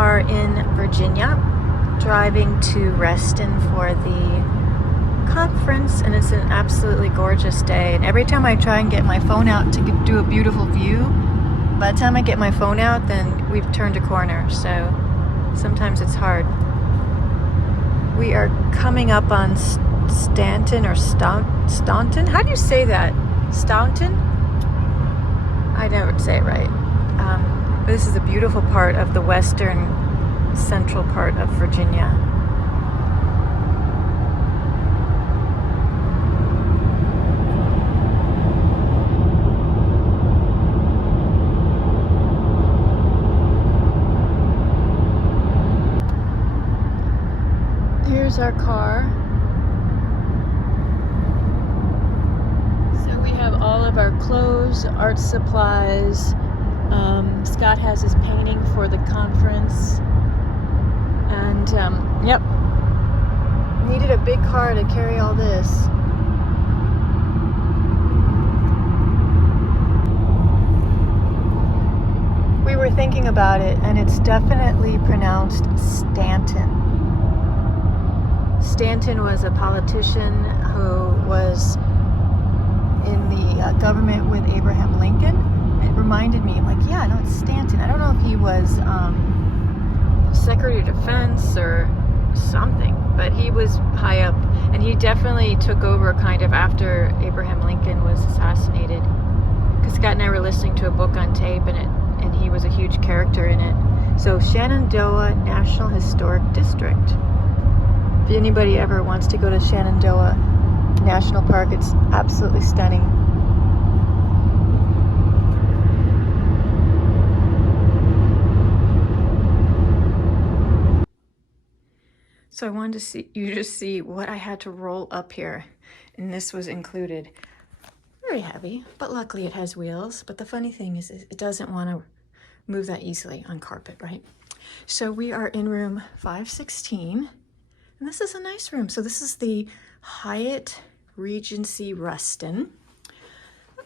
are in Virginia, driving to Reston for the conference, and it's an absolutely gorgeous day. And every time I try and get my phone out to do a beautiful view, by the time I get my phone out, then we've turned a corner, so sometimes it's hard. We are coming up on Stanton or Staunton? How do you say that? Staunton? I never say it right. But this is a beautiful part of the western central part of Virginia. Here's our car. So we have all of our clothes, art supplies. Scott has his painting for the conference. And, yep. Needed a big car to carry all this. We were thinking about it, and it's definitely pronounced Stanton. Stanton was a politician who was in the government with Abraham Lincoln. It reminded me, like, yeah, no, it's Stanton. I don't know if he was Secretary of Defense or something, but he was high up, and he definitely took over kind of after Abraham Lincoln was assassinated. Because Scott and I were listening to a book on tape, and he was a huge character in it. So Shenandoah National Historic District. If anybody ever wants to go to Shenandoah National Park, it's absolutely stunning. So I wanted to see what I had to roll up here, and this was included. Very heavy, but luckily it has wheels. But the funny thing is it doesn't want to move that easily on carpet, right? So we are in room 516, and this is a nice room. So this is the Hyatt Regency Reston.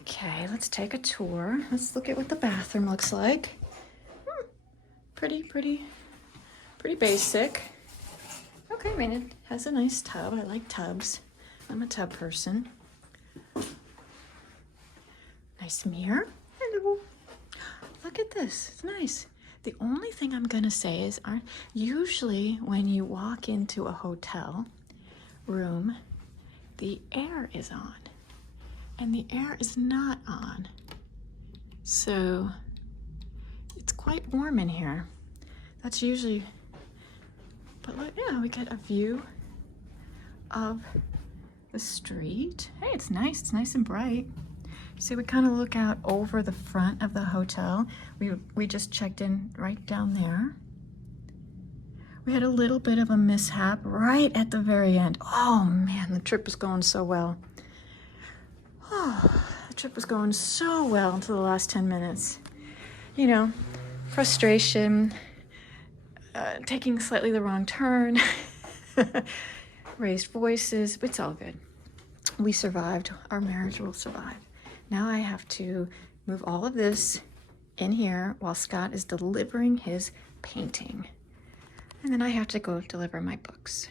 Okay, let's take a tour. Let's look at what the bathroom looks like. Pretty basic. Okay, I mean, it has a nice tub. I like tubs. I'm a tub person. Nice mirror. Hello. Look at this. It's nice. The only thing I'm gonna say is, usually when you walk into a hotel room, the air is on, and the air is not on. So it's quite warm in here. That's usually. But look, yeah, we get a view of the street. Hey, it's nice and bright. So we kind of look out over the front of the hotel. We just checked in right down there. We had a little bit of a mishap right at the very end. Oh man, the trip was going so well. Oh, the trip was going so well until the last 10 minutes. You know, frustration, taking slightly the wrong turn, raised voices, but it's all good. We survived. Our marriage will survive. Now I have to move all of this in here while Scott is delivering his painting. And then I have to go deliver my books.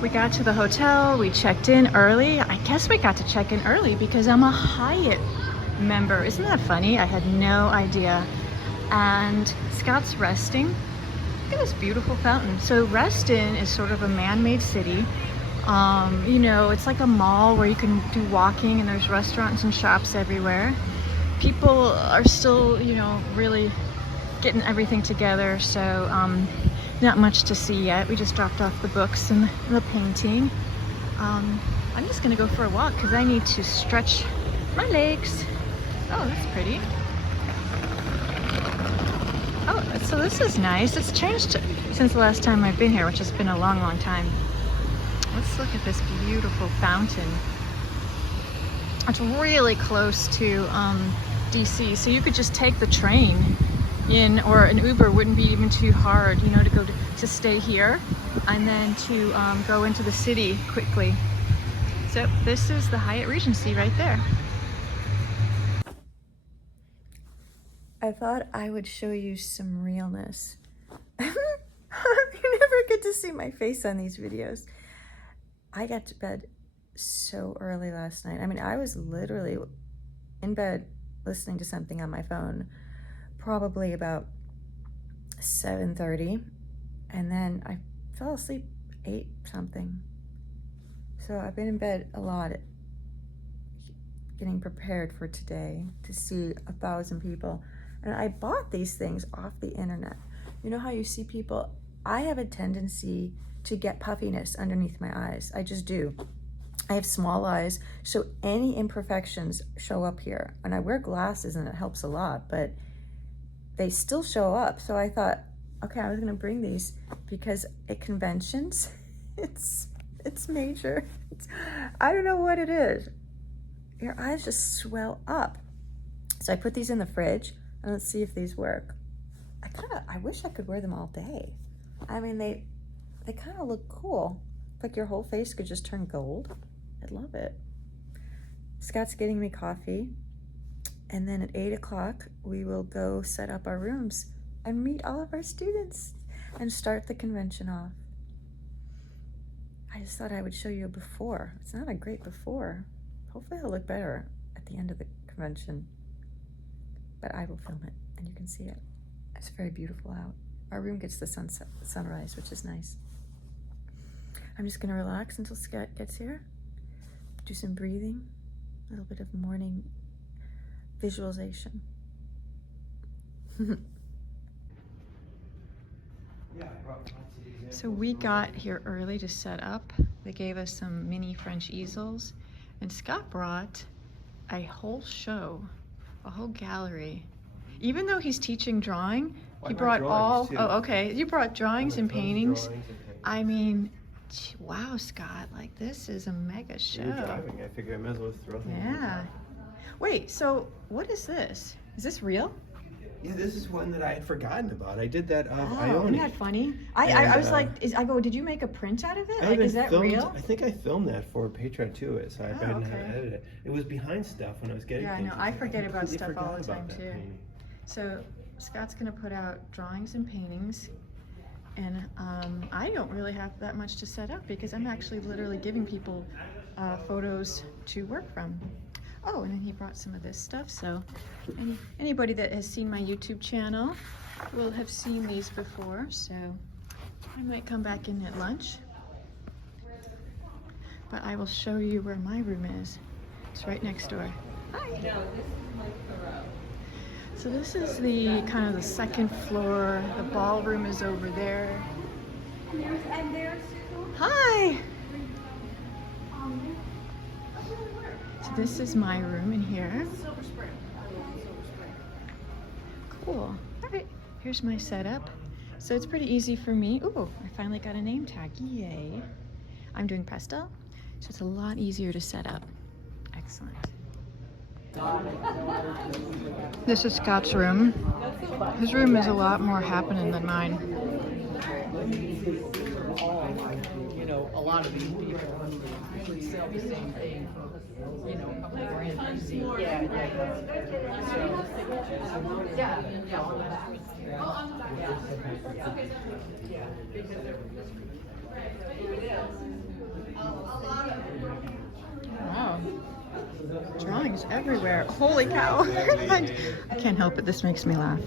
We got to the hotel, we checked in early. I guess we got to check in early because I'm a Hyatt member. Isn't that funny? I had no idea. And Scott's resting. Look at this beautiful fountain. So Reston is sort of a man-made city. You know, it's like a mall where you can do walking, and there's restaurants and shops everywhere. People are still, you know, really getting everything together. So not much to see yet. We just dropped off the books and the painting. I'm just gonna go for a walk because I need to stretch my legs. Oh, that's pretty. Oh, so this is nice. It's changed since the last time I've been here, which has been a long time. Let's look at this beautiful fountain. It's really close to DC, so you could just take the train in, or an Uber wouldn't be even too hard, you know, to stay here and then to go into the city quickly. So this is the Hyatt Regency right there. I thought I would show you some realness. You never get to see my face on these videos. I got to bed so early last night. I mean, I was literally in bed listening to something on my phone, probably about 7:30, and then I fell asleep 8 something. So I've been in bed a lot, getting prepared for today to see 1,000 people. And I bought these things off the internet. You know how you see people? I have a tendency to get puffiness underneath my eyes. I just do. I have small eyes, so any imperfections show up here. And I wear glasses and it helps a lot, but they still show up. So I thought, okay, I was gonna bring these because at conventions, it's major. I don't know what it is. Your eyes just swell up. So I put these in the fridge and let's see if these work. I wish I could wear them all day. I mean, they kind of look cool. Like your whole face could just turn gold. I'd love it. Scott's getting me coffee. And then at 8 o'clock, we will go set up our rooms and meet all of our students and start the convention off. I just thought I would show you a before. It's not a great before. Hopefully it'll look better at the end of the convention. But I will film it and you can see it. It's very beautiful out. Our room gets the sunrise, which is nice. I'm just gonna relax until Scott gets here. Do some breathing, a little bit of morning visualization. So we got here early to set up. They gave us some mini French easels, and Scott brought a whole show, a whole gallery. Even though he's teaching drawing, he brought all, too. Oh, okay. You brought drawings and paintings. I mean, wow, Scott, like this is a mega show. You're driving. I figure I might as well throw things. Yeah. Wait, so what is this? Is this real? Yeah, this is one that I had forgotten about. I did that Isn't that funny? I was like, did you make a print out of it? Like, is that real? I think I filmed that for Patreon too, so I didn't have to edit it. It was behind stuff when I was getting things. Yeah, I know. I forget about stuff all the time too. So Scott's gonna put out drawings and paintings, and I don't really have that much to set up because I'm actually literally giving people photos to work from. Oh, and then he brought some of this stuff, so anybody that has seen my YouTube channel will have seen these before, so I might come back in at lunch. But I will show you where my room is. It's right next door. Hi! So this is the kind of the second floor. The ballroom is over there. Hi! So this is my room in here. Cool. All right, here's my setup. So it's pretty easy for me. Ooh, I finally got a name tag. Yay. I'm doing pastel, so it's a lot easier to set up. Excellent. This is Scott's room. His room is a lot more happening than mine. You know, a lot of these people sell the same thing for, you know, a couple grand. Wow. Drawings everywhere. Holy cow. I can't help it. This makes me laugh.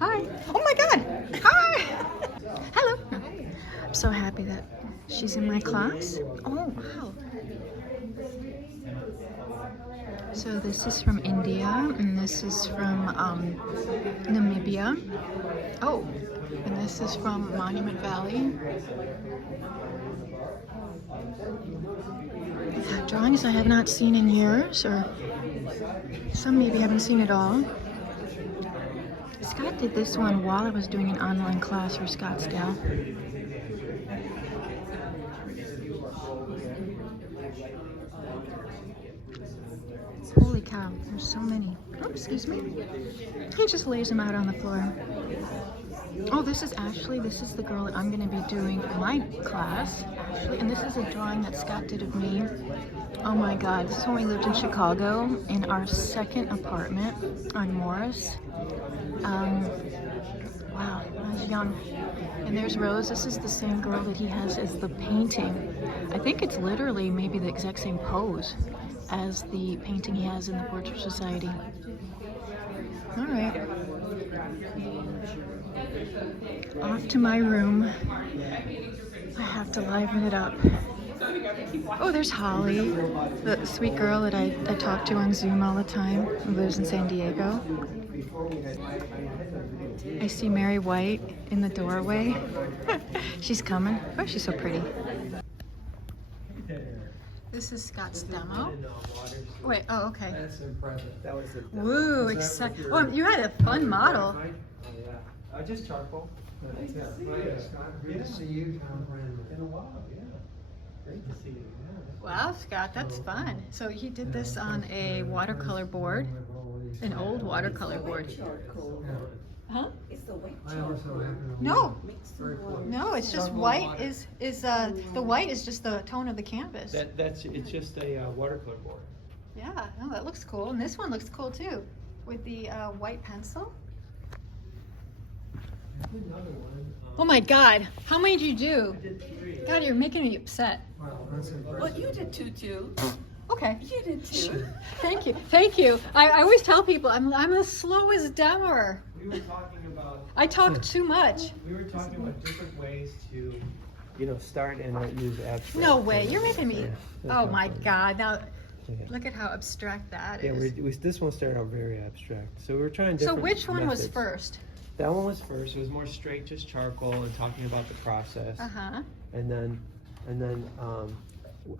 Hi. Oh my God. Hi. Hello. I'm so happy that she's in my class. Oh, wow. So this is from India, and this is from Namibia. Oh, and this is from Monument Valley. Drawings I have not seen in years, or some maybe haven't seen at all. Scott did this one while I was doing an online class for Scottsdale. Holy cow, there's so many. Oh, excuse me. He just lays them out on the floor. Oh, this is Ashley. This is the girl that I'm going to be doing for my class, Ashley. And this is a drawing that Scott did of me. Oh my God, this is when we lived in Chicago in our second apartment on Morris. Wow, I was young. And there's Rose. This is the same girl that he has as the painting. I think it's literally maybe the exact same pose as the painting he has in the Portrait Society. All right. Off to my room. I have to liven it up. Oh, there's Holly, the sweet girl that I talk to on Zoom all the time, who lives in San Diego. I see Mary White in the doorway. She's coming. Oh, she's so pretty. This is Scott's demo. Wait, oh, okay. That's impressive. That was the Woo, oh, you had a fun model. Oh, yeah. Just charcoal. Great to see you, Tom Brandon. In a while, yeah. Great to see you. Wow, Scott, that's fun. So he did this on a watercolor board, an old watercolor board. Huh? I also happen to No, very close. no, it's just white. The white is just the tone of the canvas. It's just a watercolor board. Yeah, no, that looks cool. And this one looks cool too, with the white pencil. Another one. Oh my God, how many did you do? I did 3. God, you're making me upset. Wow, that's impressive. Well, you did too. Okay. You did too. Thank you, thank you. I always tell people I'm the slowest demoer. We were talking about. I talk too much. We were talking about different ways to, start and not use abstract. No way, you're making me. Yeah, that's Oh not my funny. God, now Yeah. look at how abstract that Yeah, is. this one started out very abstract. So we were trying So different which one was methods. first? That one was first. It was more straight, just charcoal and talking about the process. Uh-huh. And then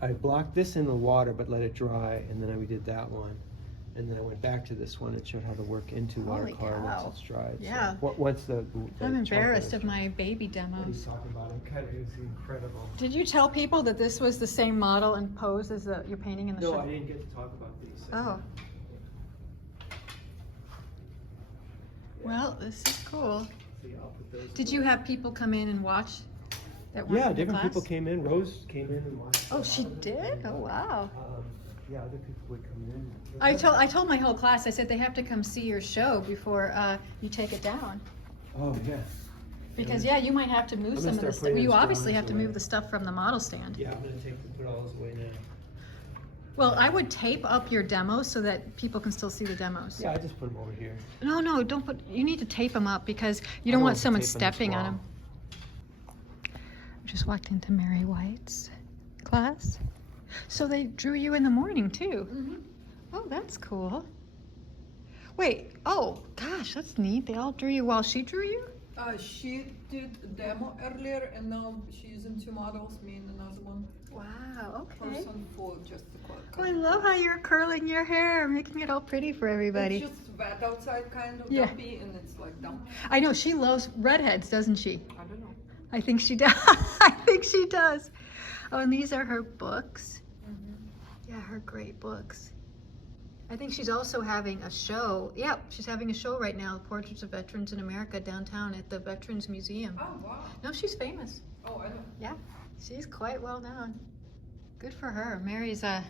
I blocked this in the water but let it dry, and then we did that one. And then I went back to this one and showed how to work into Holy watercolor cow. once it's dried. Yeah. So, once the I'm embarrassed charcoal of is my baby dry. demos. Talking about it. It's incredible. Did you tell people that this was the same model and pose as you're painting in the No, show? I didn't get to talk about these. Oh. Well, this is cool. See, I'll put those Did away. you have people come in and watch that weren't Yeah, in the different people class? came in. Rose came in and watched. Oh, she did? Oh, wow. Yeah, other people would come in. I told my whole class, I said they have to come see your show before you take it down. Oh, yeah. Because, yeah, you might have to move I'm some gonna of the start stuff. putting You those obviously drawings have to away. move the stuff from the model stand. Yeah, I'm gonna put all those away now. Well, I would tape up your demos so that people can still see the demos. Yeah, I just put them over here. No, don't put, you need to tape them up because you I don't don't want want to someone tape on this stepping on wall. them. I just walked into Mary White's class. So they drew you in the morning too. Mm-hmm. Oh, that's cool. Wait, oh gosh, that's neat. They all drew you while she drew you? She did a demo earlier, and now she's using 2 models, me and another one Wow, okay. person for just the color. Oh, I love how you're curling your hair, making it all pretty for everybody. It's just wet outside, kind of Yeah. dumpy, and it's like dump. I know, she loves redheads, doesn't she? I don't know. I think she does. I think she does. Oh, and these are her books. Yeah, her great books. I think she's also having a show. Yep, she's having a show right now, Portraits of Veterans in America, downtown at the Veterans Museum. Oh wow. No, she's famous. Oh, I know. Yeah, she's quite well known. Good for her. Mary's a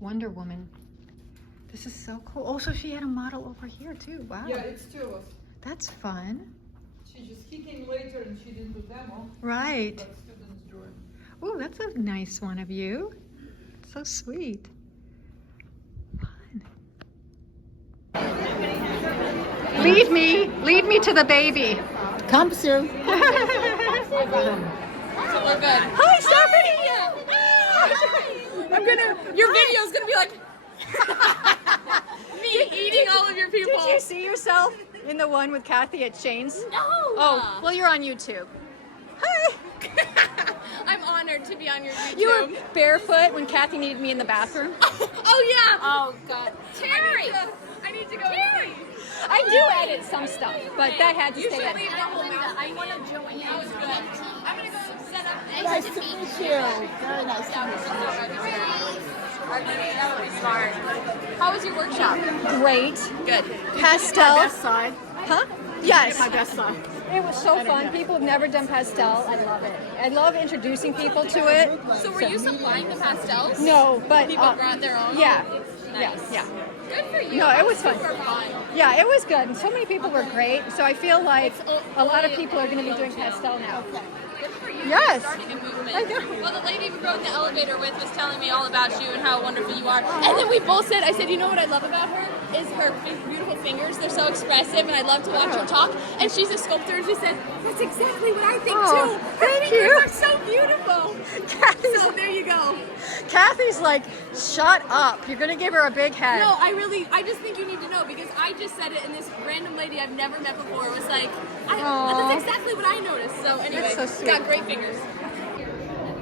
Wonder Woman. This is so cool. Oh, so she had a model over here too. Wow. Yeah, it's 2 of us. That's fun. He came later and she did the demo, Right. but students drew it. Oh, that's a nice one of you. So sweet. Fun. Lead me to the baby. Come soon. Hi, Stephanie. Your video's gonna be like me eating all of your people. Did you see yourself in the one with Kathy at Shane's? No. Oh, well, you're on YouTube. Hi. I'm honored to be on your YouTube. You were barefoot when Kathy needed me in the bathroom. Oh yeah. Oh God. Terry. I need to go. Terry. I do edit some stuff, but that had to You stay should in. leave the whole mouse. I'm one of Joanne's. That was good. I'm gonna go set up. Nice to meet you. Very nice to meet you. I'm really smart. How was your workshop? Great. Good. Pastel. Best side. Huh? Yes. My best side. It was so fun. People have never done pastel. I love it. I love introducing people to it. So were you supplying the pastels? No, but People brought their own? yeah. Nice. Yeah. Good for you. No, it was fun. Super fun. Yeah, it was good. And so many people were great. So I feel like a lot of people are going to be doing pastel now. Good for you. Yes. Starting a movement. I know. Well, the lady we rode in the elevator with was telling me all about you and how wonderful you are. And then we both said, I said, you know what I love about her? Is her beautiful fingers. They're so expressive, and I love to watch her talk. And she's a sculptor, and she said, that's exactly what I think too. Her thank fingers you. are so beautiful. So there you go. Kathy's like, shut up. You're going to give her a big head. No, I just think you need to know because I just said it, and this random lady I've never met before was like, that's exactly what I noticed. So anyway, That's so sweet. got great fingers.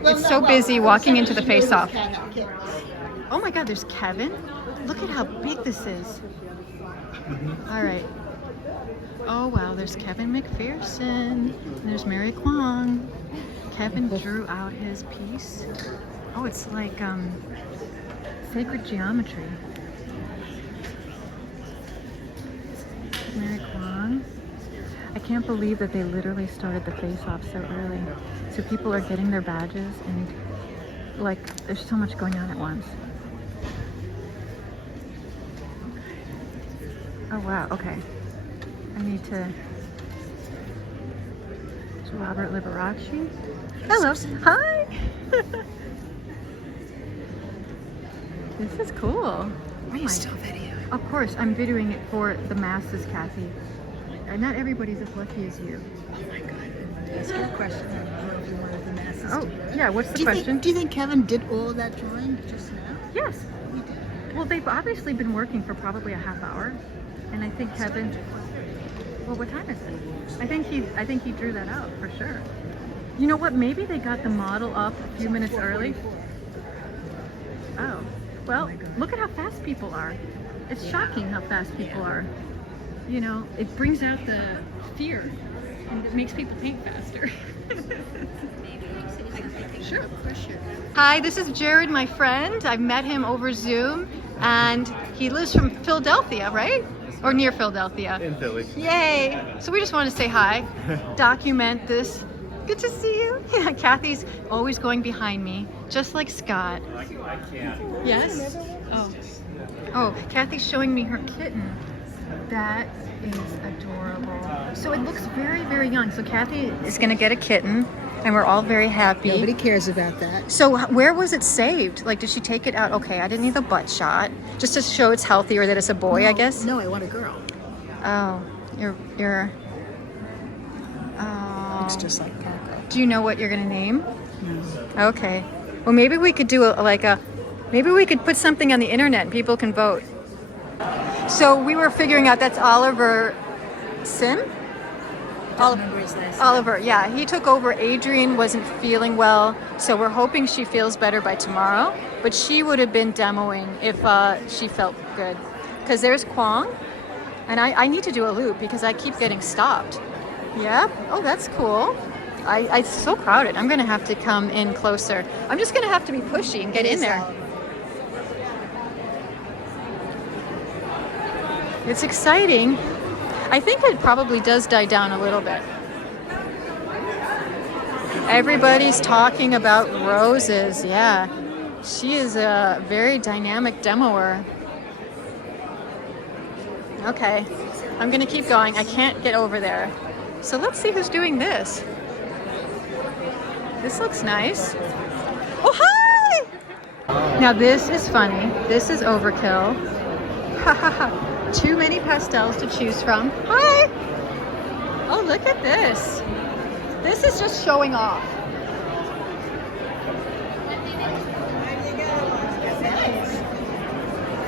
It's so busy walking into the face-off. Okay. Oh my God, there's Kevin. Look at how big this is. All right. Oh wow, there's Kevin McPherson. There's Mary Kwong. Kevin drew out his piece. Oh, it's like sacred geometry. Mary Kwong. I can't believe that they literally started the face-off so early. So people are getting their badges and like there's so much going on at once. Oh wow, okay. I need to... It's Robert Liberace. Hello, hi! This is cool. Are you still videoing? Of course, I'm videoing it for the masses, Kathy. Not everybody's as lucky as you. Oh my God. Ask you a question. I don't know if you wanted the masses Oh, to hear. yeah, what's the question? Do you think Kevin did all of that drawing just now? Yes. Well, they've obviously been working for probably a half hour. And I think Kevin... Well, what time is it? I think he drew that out for sure. You know what? Maybe they got the model up a few minutes early. Oh. Well, look at how fast people are. It's shocking how fast people are. You know, it brings out the fear and it makes people paint faster. Sure. Hi, this is Jared, my friend. I've met him over Zoom and he lives from Philadelphia, right? Or near Philadelphia. In Philly. Yay! So we just want to say hi, document this. Good to see you. Yeah, Kathy's always going behind me, just like Scott. I can't. Yes? Oh. Oh, Kathy's showing me her kitten. That is adorable. So it looks very, very young. So Kathy is going to get a kitten, and we're all very happy. Nobody cares about that. So where was it saved? Like, did she take it out? Okay, I didn't need the butt shot. Just to show it's healthy or that it's a boy, I guess? No, I want a girl. Oh, you're... Oh. It's just like Parker. Do you know what you're going to name? No. Okay. Well, maybe we could do maybe we could put something on the internet and people can vote. So we were figuring out that's Oliver Sim? Oliver, yeah. He took over. Adrian wasn't feeling well, so we're hoping she feels better by tomorrow. But she would have been demoing if she felt good. Because there's Kwong, and I need to do a loop because I keep getting stopped. Yep. Oh, that's cool. It's so crowded. I'm going to have to come in closer. I'm just going to have to be pushy and get in there. It's exciting. I think it probably does die down a little bit. Everybody's talking about roses. Yeah. She is a very dynamic demoer. Okay. I'm going to keep going. I can't get over there. So let's see who's doing this. This looks nice. Oh, hi! Now this is funny. This is overkill. Ha ha ha. Too many pastels to choose from. Hi! Oh, look at this. This is just showing off.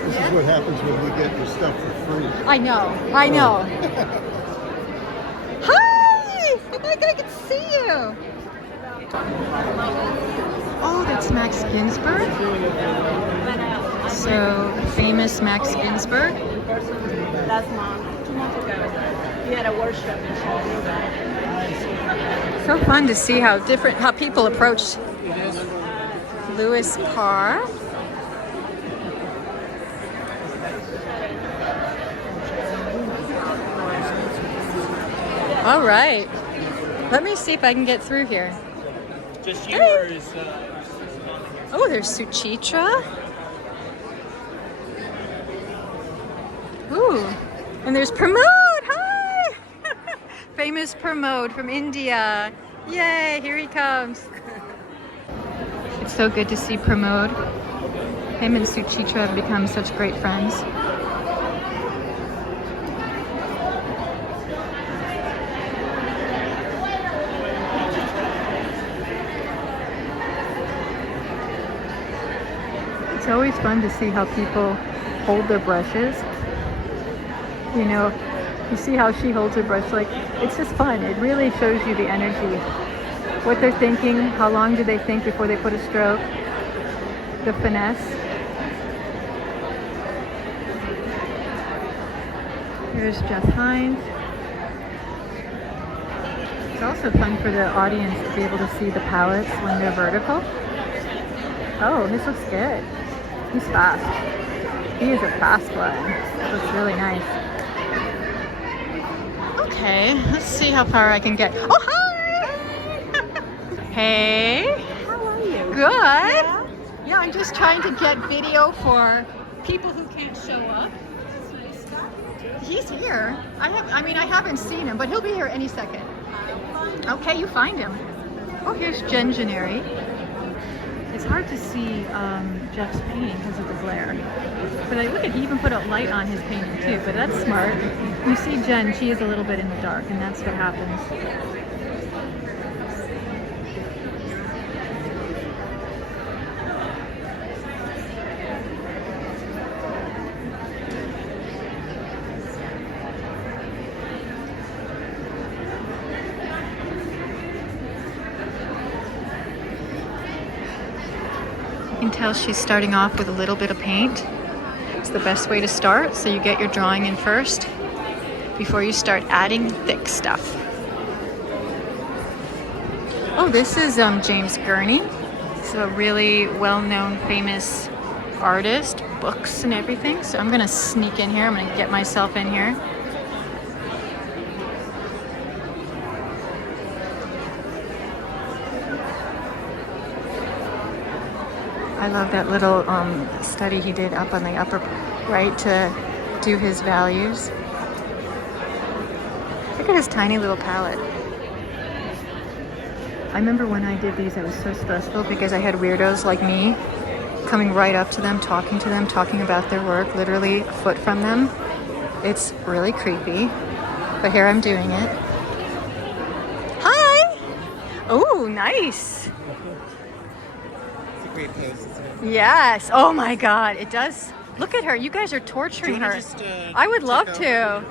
This is what happens when we get your stuff for free. I know. I know. Hi! Oh my God, I can see you. Oh, that's Max Ginsburg. So, famous Max Ginsburg. Last month, 2 months ago, we had a workshop in Chicago. So fun to see how people approach Lewis Carr. All right. Let me see if I can get through here. Just you or is Oh, there's Suchitra. Ooh, and there's Pramod. Hi! Famous Pramod from India. Yay, here he comes. It's so good to see Pramod. Him and Suchitra have become such great friends. It's always fun to see how people hold their brushes. You know, you see how she holds her brush, like, it's just fun. It really shows you the energy. What they're thinking, how long do they think before they put a stroke, the finesse. Here's Jeff Hines. It's also fun for the audience to be able to see the palettes when they're vertical. Oh, this looks good. He's fast. He is a fast one. That looks really nice. Okay, let's see how far I can get. Oh, hi! Hey. How are you? Good. Yeah, I'm just trying to get video for people who can't show up. He's here. I haven't seen him, but he'll be here any second. Okay, you find him. Oh, here's Jen Janeri. It's hard to see Jeff's painting because of the glare. But look at, he even put a light on his painting too, but that's smart. You see Jen, she is a little bit in the dark, and that's what happens. You can tell she's starting off with a little bit of paint. It's the best way to start, so you get your drawing in first before you start adding thick stuff. Oh, this is James Gurney. He's a really well-known, famous artist, books and everything. So I'm gonna sneak in here. I'm gonna get myself in here. I love that little study he did up on the upper right to do his values. Look at his tiny little palette. I remember when I did these, I was so stressful because I had weirdos like me coming right up to them, talking about their work, literally a foot from them. It's really creepy, but here I'm doing it. Hi! Oh, nice. it's a great post. Yes. Oh my God, it does. Look at her. You guys are torturing her. I would love to.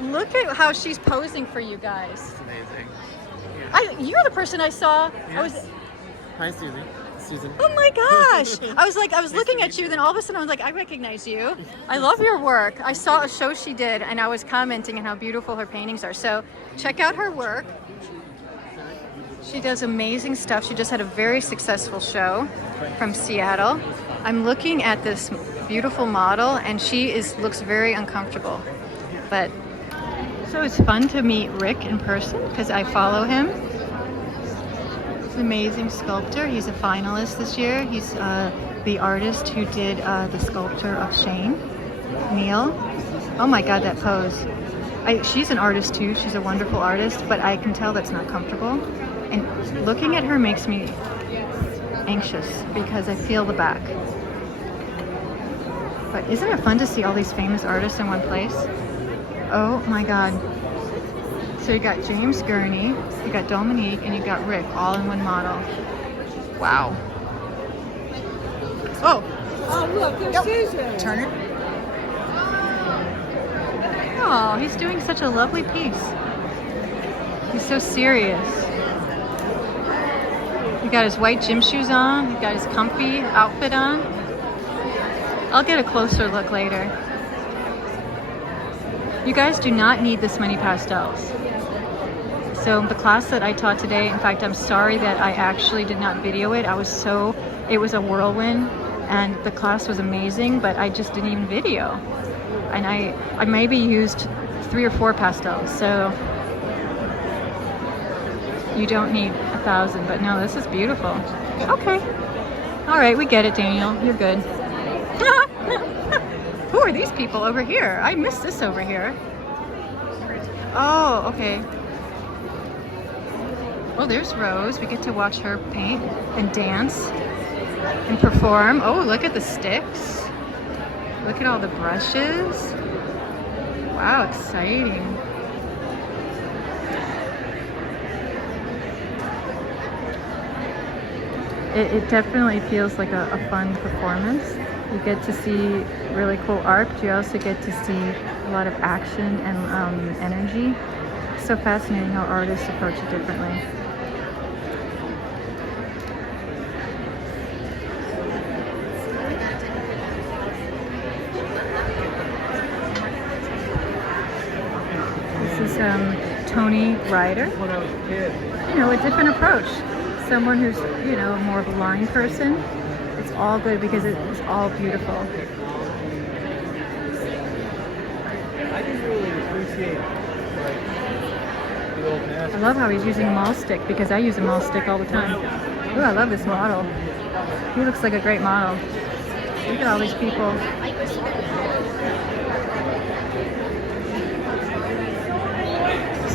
Look at how she's posing for you guys. It's amazing. You're the person I saw. Yes. Hi, Susie. Susan. Oh my gosh. I was looking at you, then all of a sudden I was like, I recognize you. I love your work. I saw a show she did and I was commenting on how beautiful her paintings are. So check out her work. She does amazing stuff. She just had a very successful show from Seattle. I'm looking at this beautiful model and she looks very uncomfortable. But so it's fun to meet Rick in person because I follow him. He's an amazing sculptor. He's a finalist this year. He's the artist who did the sculpture of Shane, Neil. Oh my God, that pose. She's an artist too. She's a wonderful artist, but I can tell that's not comfortable. And looking at her makes me anxious because I feel the back. But isn't it fun to see all these famous artists in one place? Oh my God. So you got James Gurney, you got Dominique, and you got Rick all in one model. Wow. Oh. Oh, look, there's Susan. Turn it. Oh, he's doing such a lovely piece. He's so serious. He got his white gym shoes on. He got his comfy outfit on. I'll get a closer look later. You guys do not need this many pastels. So the class that I taught today, in fact, I'm sorry that I actually did not video it. It was a whirlwind and the class was amazing, but I just didn't even video. And I maybe used 3 or 4 pastels. So you don't need 1,000, but no, this is beautiful. Okay. All right, we get it, Daniel. You're good. Who are these people over here? I missed this over here. Oh, okay. Well, there's Rose. We get to watch her paint and dance and perform. Oh, look at the sticks. Look at all the brushes. Wow, exciting. It definitely feels like a fun performance. You get to see really cool art, but you also get to see a lot of action and energy. It's so fascinating how artists approach it differently. This is Tony Ryder. When I was a kid. You know, a different approach. Someone who's, you know, more of a line person. It's all good because it's all beautiful. I didn't really appreciate like the old masters. I love how he's using a maul stick because I use a maul stick all the time. Ooh, I love this model. He looks like a great model. Look at all these people.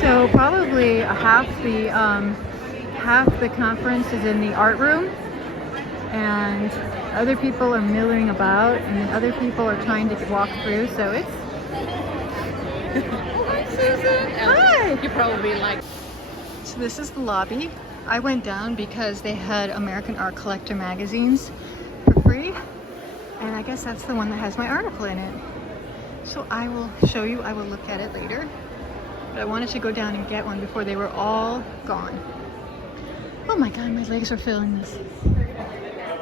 So probably half the conference is in the art room, and other people are milling about, and then other people are trying to walk through. So it's. Hi, Susan. Hi. You probably like. So this is the lobby. I went down because they had American Art Collector magazines for free, and I guess that's the one that has my article in it. So I will show you. I will look at it later. But I wanted to go down and get one before they were all gone. Oh my God, my legs are feeling this.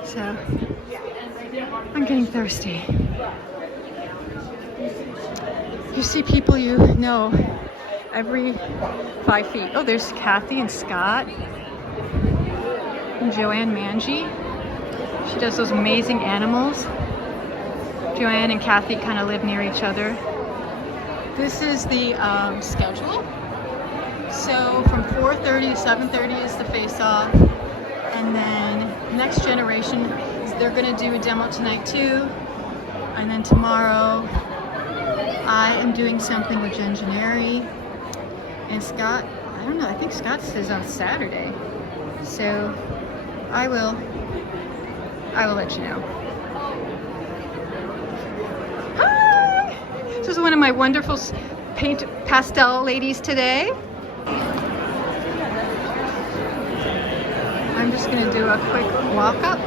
So, I'm getting thirsty. You see people you know every 5 feet. Oh, there's Kathy and Scott. And Joanne Manji. She does those amazing animals. Joanne and Kathy kind of live near each other. This is the schedule. So from 4:30 to 7:30 is the face-off, and then Next Generation, they're gonna do a demo tonight too, and then tomorrow I am doing something with Engineering, and Scott, I don't know, I think Scott says on Saturday, so I will let you know. This is one of my wonderful paint pastel ladies today. I'm just going to do a quick walk up.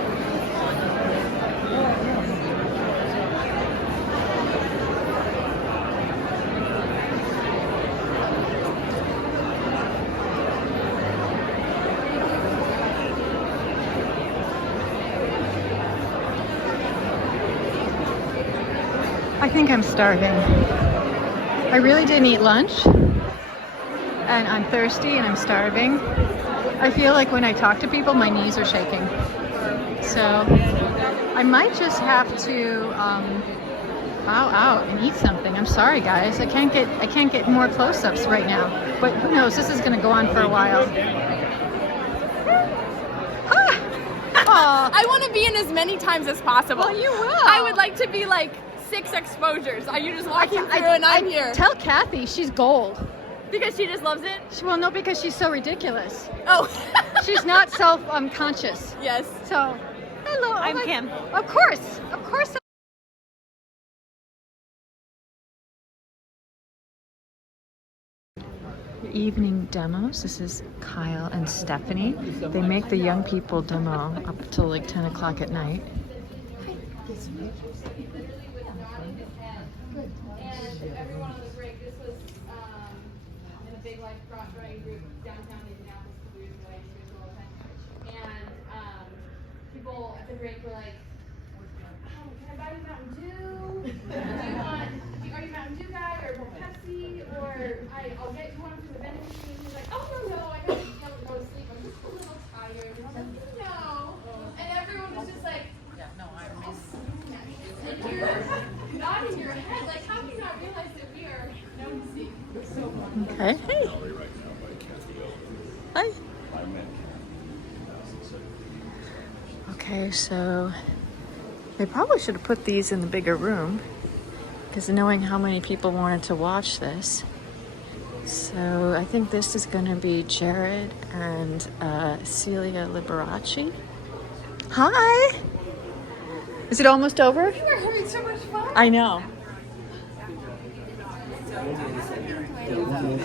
I think I'm starving. I really didn't eat lunch, and I'm thirsty and I'm starving. I feel like when I talk to people, my knees are shaking. So I might just have to bow out and eat something. I'm sorry, guys. I can't get more close-ups right now. But who knows? This is going to go on for a while. I want to be in as many times as possible. Well, you will. I would like to be like 6 exposures. Are you just walking through and I'm here? Tell Kathy she's gold. Because she just loves it? Well, no, because she's so ridiculous. Oh. She's not self-conscious. Yes. So, hello. I'm Kim. Of course. Of course. Evening demos. This is Kyle and Stephanie. They make the young people demo up till like 10 o'clock at night. And everyone on the break, this was in a big life cross-running group downtown Indianapolis a couple years ago. I used to go all the time. And people at the break were like, oh, can I buy you Mountain Dew? Are you Mountain Dew guy or Pepsi? Or I'll get you one from the vending machine. He's like, oh, no, I gotta go to sleep. I'm just a little tired. And I was like, no. And everyone was just like, Yeah, no, I miss. and you're nodding your head. Like, how do you not realize that we are noticing? So Okay. Hey. Hi. Okay, so they probably should have put these in the bigger room because knowing how many people wanted to watch this. So I think this is going to be Jared and Celia Liberace. Hi! Is it almost over? We're having so much fun. I know.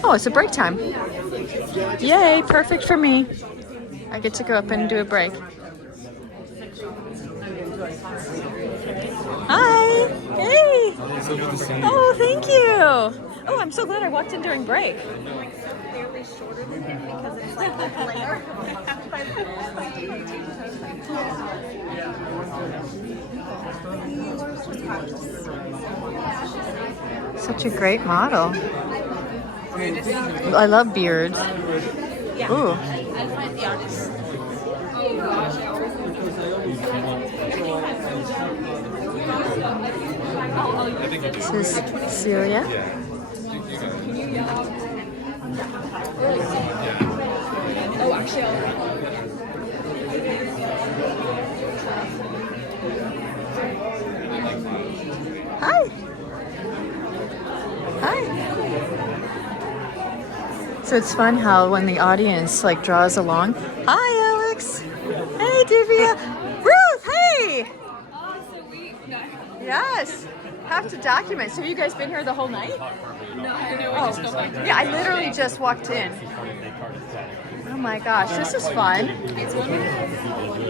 Oh, it's a break time. Yay, perfect for me. I get to go up and do a break. Hi! Hey! Oh, thank you! Oh, I'm so glad I walked in during break. Such a great model. I love beards. Ooh. This is Celia. Oh, actually, Hi. Hi. So it's fun how when the audience like draws along. Hi, Alex. Hey, Divya. Ruth, hey. Yes. Have to document. So have you guys been here the whole night? no, we just go back. Yeah, I literally just walked in. Oh my gosh, this is fun.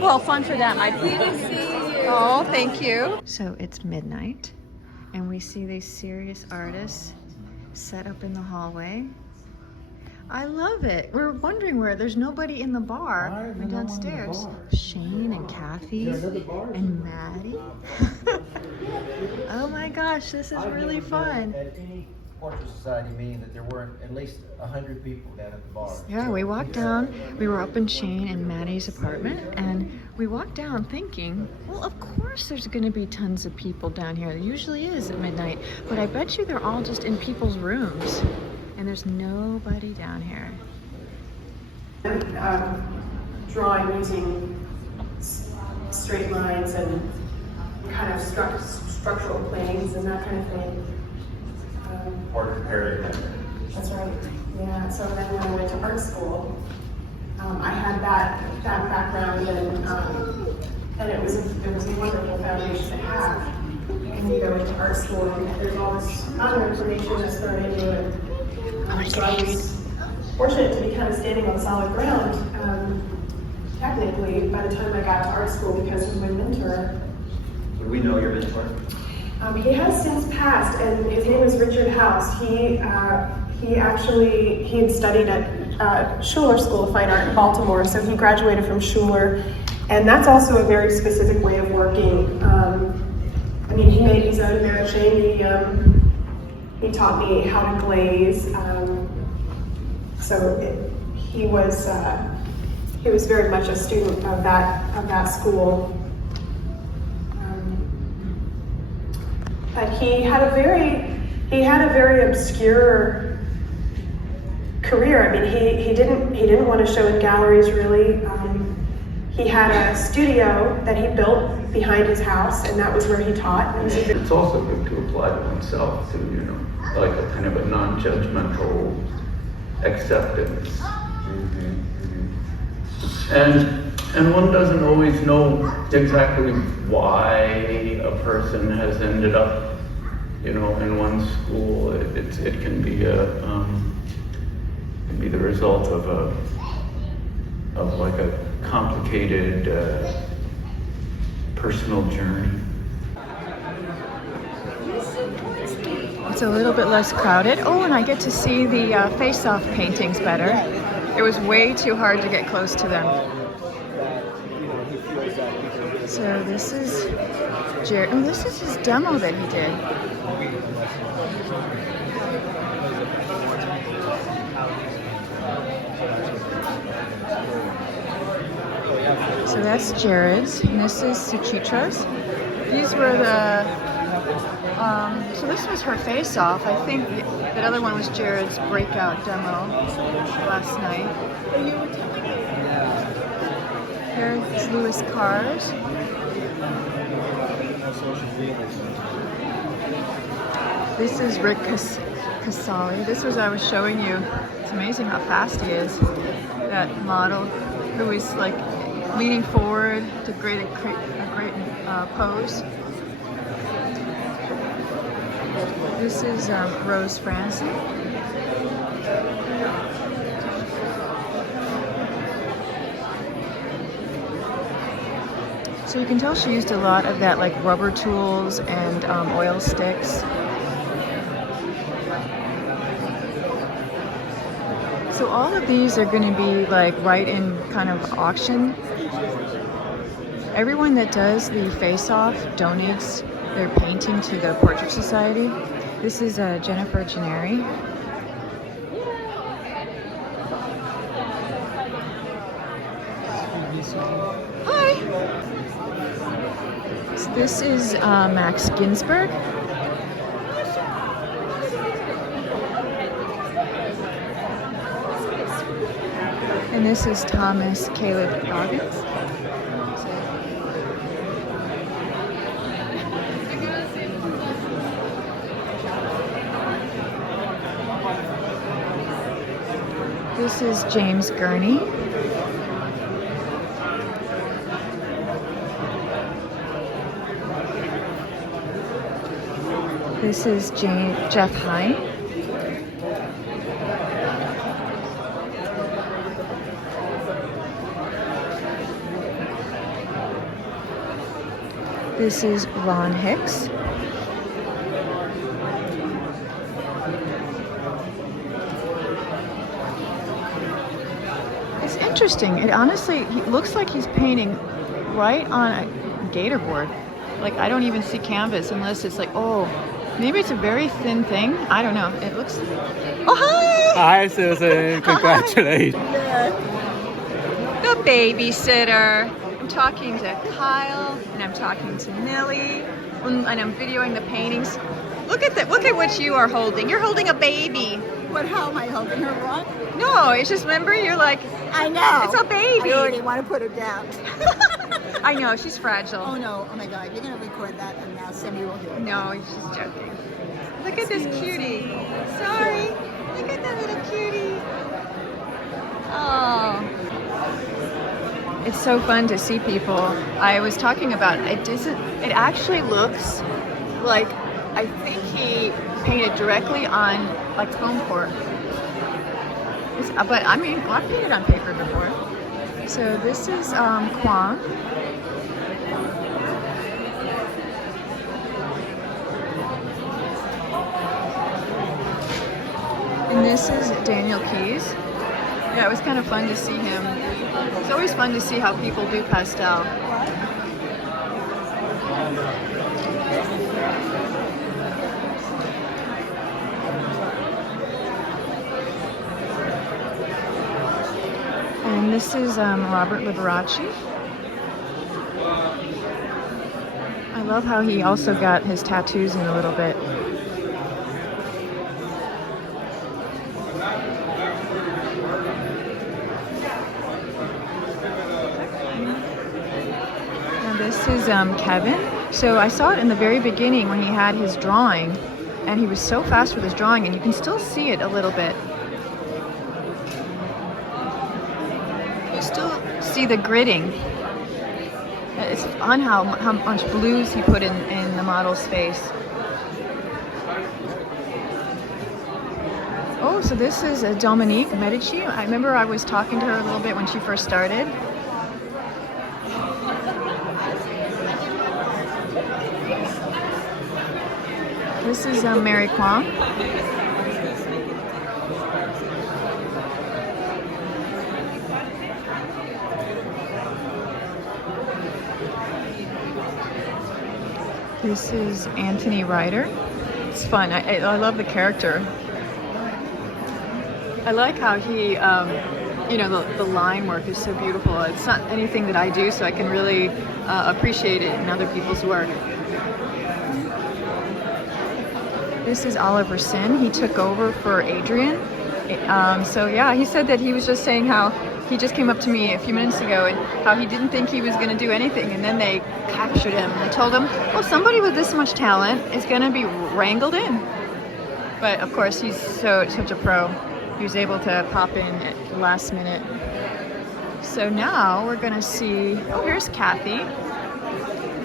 Well, fun for them. Oh, thank you. So it's midnight, and we see these serious artists set up in the hallway. I love it. We're wondering where there's nobody in the bar. We're downstairs. Shane and Kathy and Maddie. Oh my gosh, this is really fun. At any Portrait Society meeting that there weren't at least 100 people down at the bar. Yeah, we walked down. We were up in Shane and Maddie's apartment, and we walked down thinking, well, of course there's going to be tons of people down here. There usually is at midnight, but I bet you they're all just in people's rooms, and there's nobody down here. Drawing using straight lines and kind of structural planes and that kind of thing. Portrait paradigm. That's right. Yeah. So then when I went to art school, I had that background, and it was a wonderful foundation to have. And you go into art school, and there's all this other information that's thrown into it. So I was fortunate to be kind of standing on solid ground. Technically, by the time I got to art school, because of my mentor. Would we know your mentor? He has since passed, and his name is Richard House. He had studied at Schuler School of Fine Art in Baltimore, so he graduated from Schuler, and that's also a very specific way of working. I mean, he made his own marache medium. He taught me how to glaze. He was very much a student of that school. But he had a very obscure career. I mean, he didn't want to show in galleries really. He had a studio that he built behind his house, and that was where he taught. It's also good to apply to oneself, to like a kind of a non-judgmental acceptance. And one doesn't always know exactly why a person has ended up, in one school. It can be the result of like a complicated personal journey. It's a little bit less crowded. Oh, and I get to see the face-off paintings better. It was way too hard to get close to them. So this is Jared. Oh, this is his demo that he did. So that's Jared's, and this is Suchitra's. These were the, so this was her face-off. I think that other one was Jared's breakout demo last night. There's Lewis Cars. This is Rick Casali. This was I was showing you. It's amazing how fast he is. That model who is like leaning forward to a great pose. This is Rose Francie. So you can tell she used a lot of that like rubber tools and oil sticks. So all of these are going to be like right in kind of auction. Everyone that does the face-off donates their painting to the Portrait Society. This is Jennifer Gennari. Hi! So this is Max Ginsberg. And this is Thomas Caleb Hawkins. This is James Gurney. This is Jeff Hine. This is Ron Hicks. It's interesting. It honestly looks like he's painting right on a gator board. Like I don't even see canvas unless it's like, oh, maybe it's a very thin thing. I don't know. It looks. Oh, hi! Hi, Susan. Congratulations. The babysitter. I'm talking to Kyle and I'm talking to Millie and I'm videoing the paintings. Look at that. Look at what you are holding. You're holding a baby. What? How am I holding her wrong? No, it's just remember you're like. I know. It's a baby. I already want to put her down. I know she's fragile. Oh no! Oh my God! You're gonna record that, and now Symi will do it. No, she's joking. Look at this cutie. Sorry. Look at that little cutie. Oh. It's so fun to see people. I was talking about it. It actually looks like I think he painted directly on like foam core. But I mean, I've painted on paper before. So this is Kwong. And this is Daniel Keyes. Yeah, it was kind of fun to see him. It's always fun to see how people do pastel. And this is Robert Liberace. I love how he also got his tattoos in a little bit. Now this is Kevin. So I saw it in the very beginning when he had his drawing, and he was so fast with his drawing, and you can still see it a little bit. Still see the gridding. It's fun how much blues he put in the model's face. Oh, so this is Dominique Medici. I remember I was talking to her a little bit when she first started. This is Mary Kwong. This is Anthony Ryder. It's fun. I love the character. I like how he, the line work is so beautiful. It's not anything that I do, so I can really appreciate it in other people's work. This is Oliver Sin. He took over for Adrian. So yeah, he said that he was just saying how He just came up to me a few minutes ago and how he didn't think he was going to do anything, and then they captured him. They told him, well, somebody with this much talent is going to be wrangled in. But of course, he's such a pro. He was able to pop in at the last minute. So now we're going to see, oh, here's Kathy.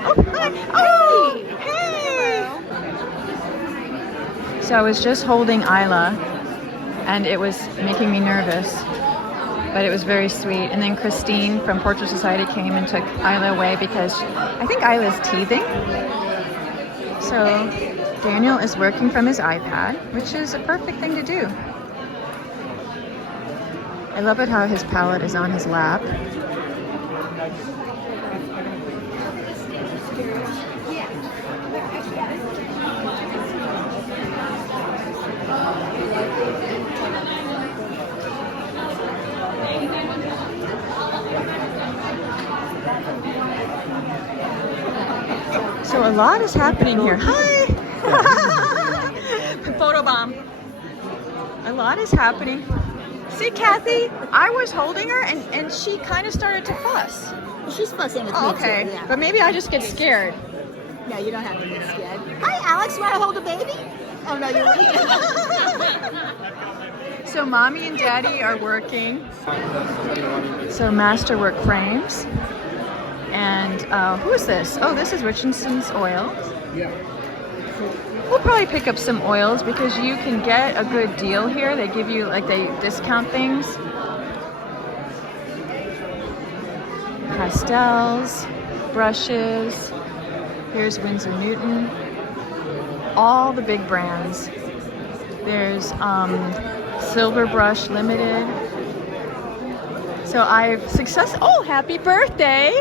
Oh, hi. Oh, hey. So I was just holding Isla, and it was making me nervous. But it was very sweet. And then Christine from Portrait Society came and took Isla away because I think Isla's teething. So Daniel is working from his iPad, which is a perfect thing to do. I love it how his palette is on his lap. So a lot is happening here. Hi! Photobomb. A lot is happening. See, Kathy, I was holding her and she kind of started to fuss. She's fussing with me Okay, too, yeah. but maybe I just get scared. No, you don't have to get scared. Hi, Alex, want to hold a baby? Oh, no, you're So mommy and daddy are working. So masterwork frames. And who is this? Oh, this is Richardson's Oil. We'll probably pick up some oils because you can get a good deal here. They give you, like, they discount things. Pastels, brushes. Here's Winsor Newton. All the big brands. There's Silver Brush Limited. So I've oh, happy birthday!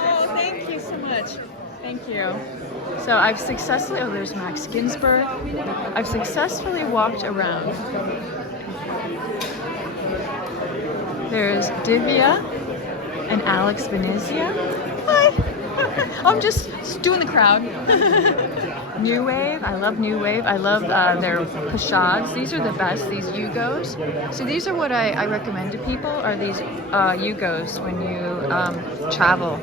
Oh, thank you so much. Thank you. So I've successfully, oh, there's Max Ginsburg. I've successfully walked around. There's Divya and Alex Venezia. Hi. I'm just doing the crowd. New Wave. I love New Wave. I love their pochades. These are the best, these Yugos. So these are what I recommend to people, are these Yugos when you travel.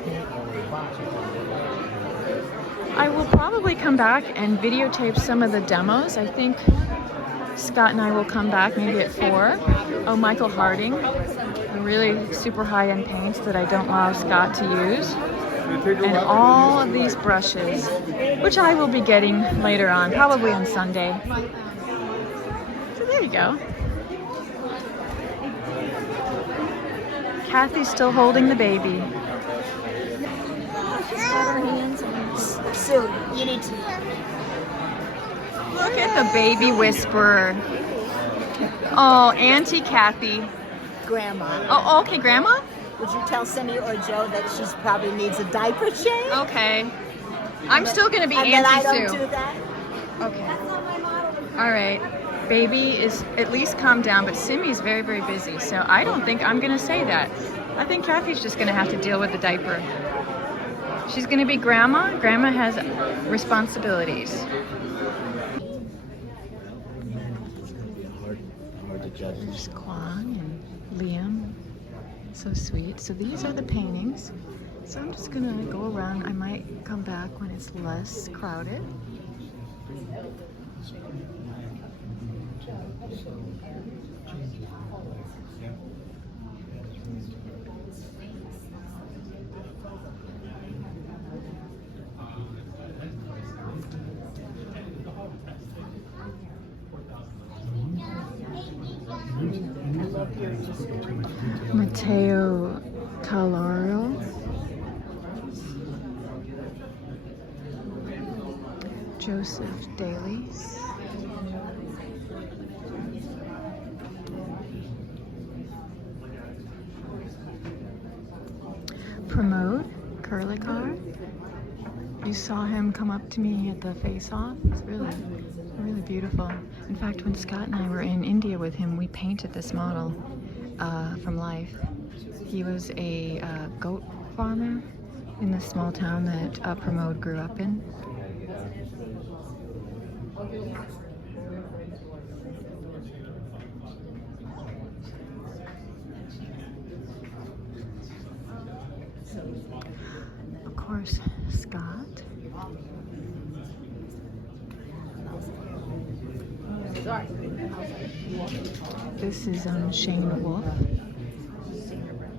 I will probably come back and videotape some of the demos. I think Scott and I will come back maybe at 4. Oh, Michael Harding. Really super high-end paints that I don't allow Scott to use. And all of these brushes, which I will be getting later on, probably on Sunday. So there you go. Kathy's still holding the baby. She's got her hands on soon. You need to. Look at the baby whisperer. Oh, Auntie Kathy. Grandma. Oh, okay, Grandma? Would you tell Symi or Joe that she probably needs a diaper change? Okay. I'm still going to be and Auntie then I don't Sue. do that? Okay. All right. Baby is at least calmed down, but Symi's very, very busy, so I don't think I'm going to say that. I think Kathy's just going to have to deal with the diaper. She's going to be Grandma. Grandma has responsibilities. There's Kwang and Liam. So sweet. So these are the paintings. So I'm just going to go around. I might come back when it's less crowded. Matteo Talario. Joseph Daly. Pramod Kurlikar. You saw him come up to me at the face-off. It's really, really beautiful. In fact, when Scott and I were in India with him, we painted this model from life. He was a goat farmer in the small town that Pramod grew up in. Of course, Scott. This is Shane Wolf.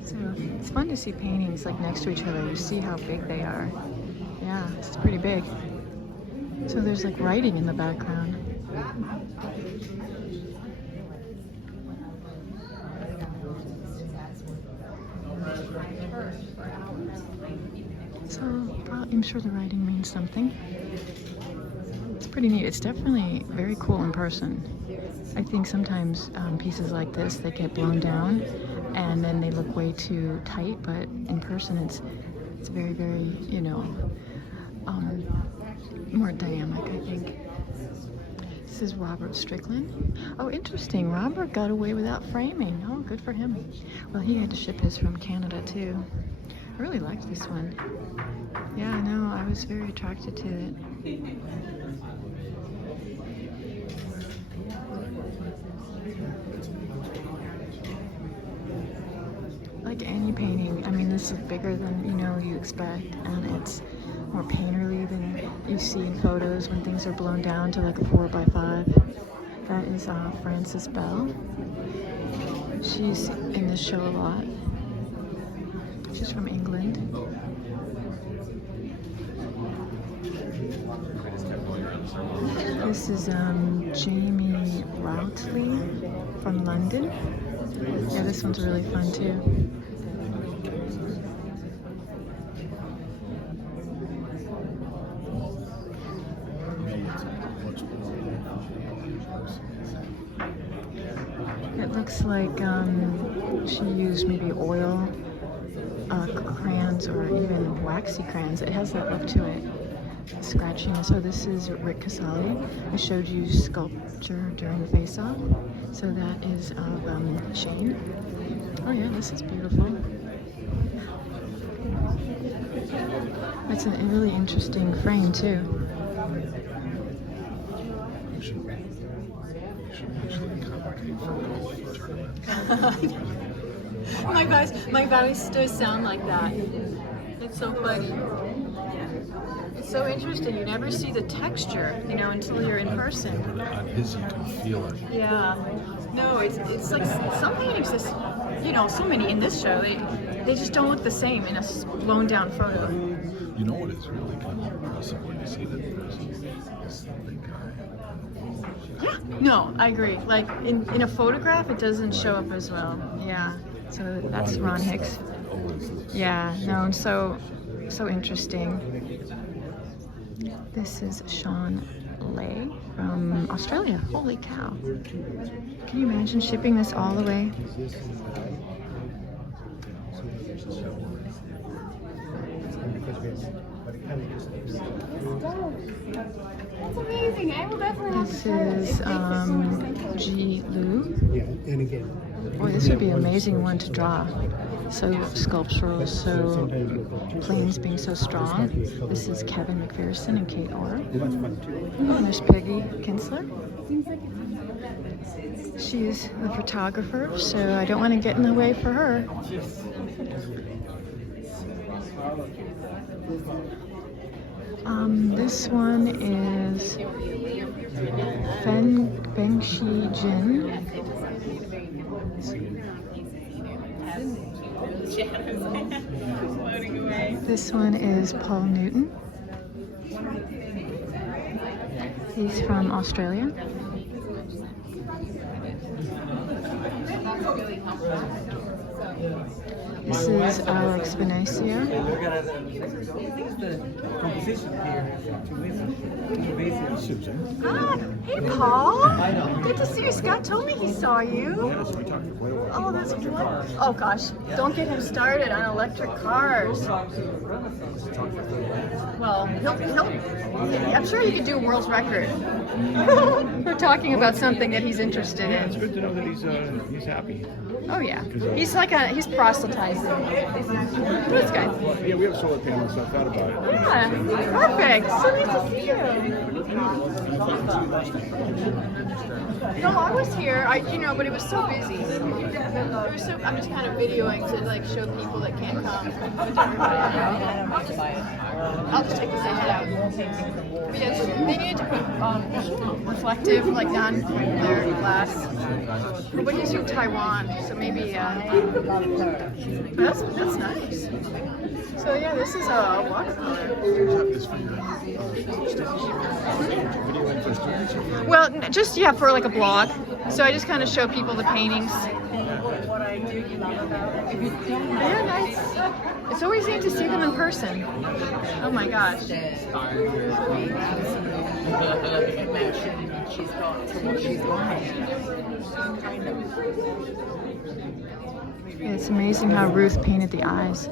So it's fun to see paintings like next to each other. You see how big they are. Yeah, it's pretty big. So there's like writing in the background. So I'm sure the writing means something. It's pretty neat. It's definitely very cool in person. I think sometimes pieces like this, they get blown down and then they look way too tight, but in person it's very, very, you know, more dynamic, I think. This is Robert Strickland. Oh, interesting. Robert got away without framing. Oh, good for him. Well, he had to ship his from Canada too. I really liked this one. Yeah, no, I was very attracted to it. Like any painting, I mean, this is bigger than, you know, you expect, and it's more painterly than you see in photos when things are blown down to like a 4x5. That is Frances Bell. She's in this show a lot. She's from England. This is Jamie Routley from London. Yeah, this one's really fun too. It looks like she used maybe oil crayons or even waxy crayons. It has that look to it. Scratching. So this is Rick Casali. I showed you sculpture during the face-off. So that is Shane. Oh yeah, this is beautiful. It's a really interesting frame too. My voice does sound like that. It's so funny. It's so interesting. You never see the texture, you know, until you're in person. On his, you can feel it. Yeah. No, it's like some paintings just, you know, so many in this show, they just don't look the same in a blown down photo. You know what is really kind of impressive when you see that person is the guy. Yeah. No, I agree. Like in a photograph, it doesn't show up as well. Yeah. So that's Ron Hicks. Yeah. No. So interesting. This is Sean Lay from Australia. Holy cow. Can you imagine shipping this all the way? That's amazing. I will definitely have to This try is G. Liu. Yeah, and again. Boy, this would be an amazing one to draw. So sculptural, so planes being so strong. This is Kevin McPherson and Kate Orr. Oh, and there's Peggy Kinsler. She's the photographer, so I don't want to get in the way for her. This one is Fengshi Jin. This one is Paul Newton. He's from Australia. This is Alex Venecia. Ah, hey Paul. Good to see you. Scott told me he saw you. Oh, that's good. Oh gosh, don't get him started on electric cars. Well, I'm sure he could do a world's record. We're talking about something that he's interested in. It's good to know that he's happy. Oh yeah, he's proselytizing. This guy. Yeah, we have solar panels, so I thought about it. Yeah, perfect. So nice to see you. No, I was here. But it was so busy. I'm just kind of videoing to like show people that can't come. I'll just take the second out. But yes, they needed to put reflective, like on their glass. But he's from Taiwan, so maybe. That's nice. So yeah, this is a well, just for like a blog. So I just kind of show people the paintings. Yeah, nice. It's always neat to see them in person. Oh my gosh. It's amazing how Ruth painted the eyes.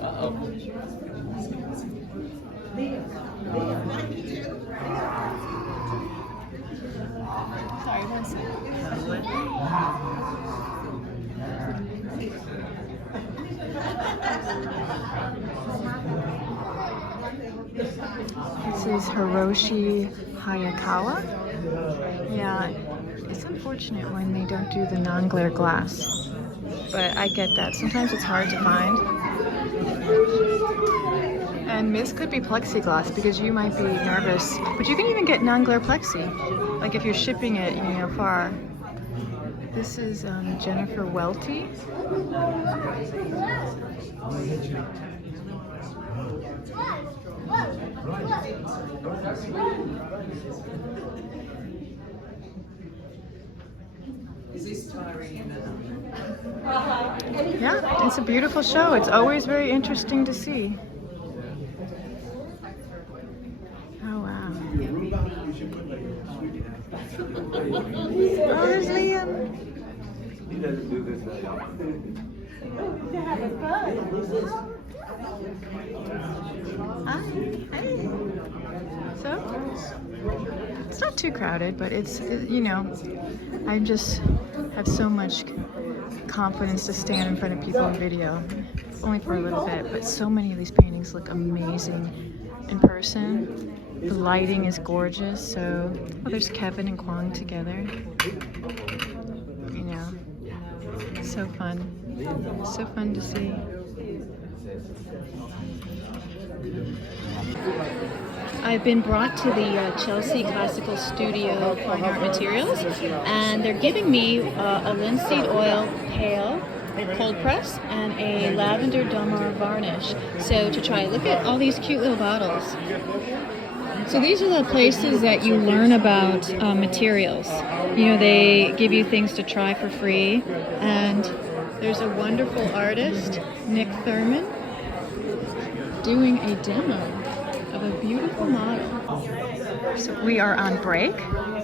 Sorry, one second. This is Hiroshi Hayakawa. Yeah, it's unfortunate when they don't do the non-glare glass, but I get that. Sometimes it's hard to find. And this could be plexiglass because you might be nervous, but you can even get non-glare plexi, like if you're shipping it, far. This is Jennifer Welty. Yeah, it's a beautiful show. It's always very interesting to see. Oh, wow. Oh, there's Liam. He doesn't do this very Hi. So, it's not too crowded, but it's I just have so much confidence to stand in front of people in video, only for a little bit, but so many of these paintings look amazing in person. The lighting is gorgeous, so there's Kevin and Kwong together. So fun. So fun to see. I've been brought to the Chelsea Classical Studio Fine Art Materials, and they're giving me a linseed oil pail, cold press, and a lavender Damar varnish. So to try, look at all these cute little bottles. So these are the places that you learn about materials. They give you things to try for free, and there's a wonderful artist, Nick Thurman, doing a demo of a beautiful model. So we are on break.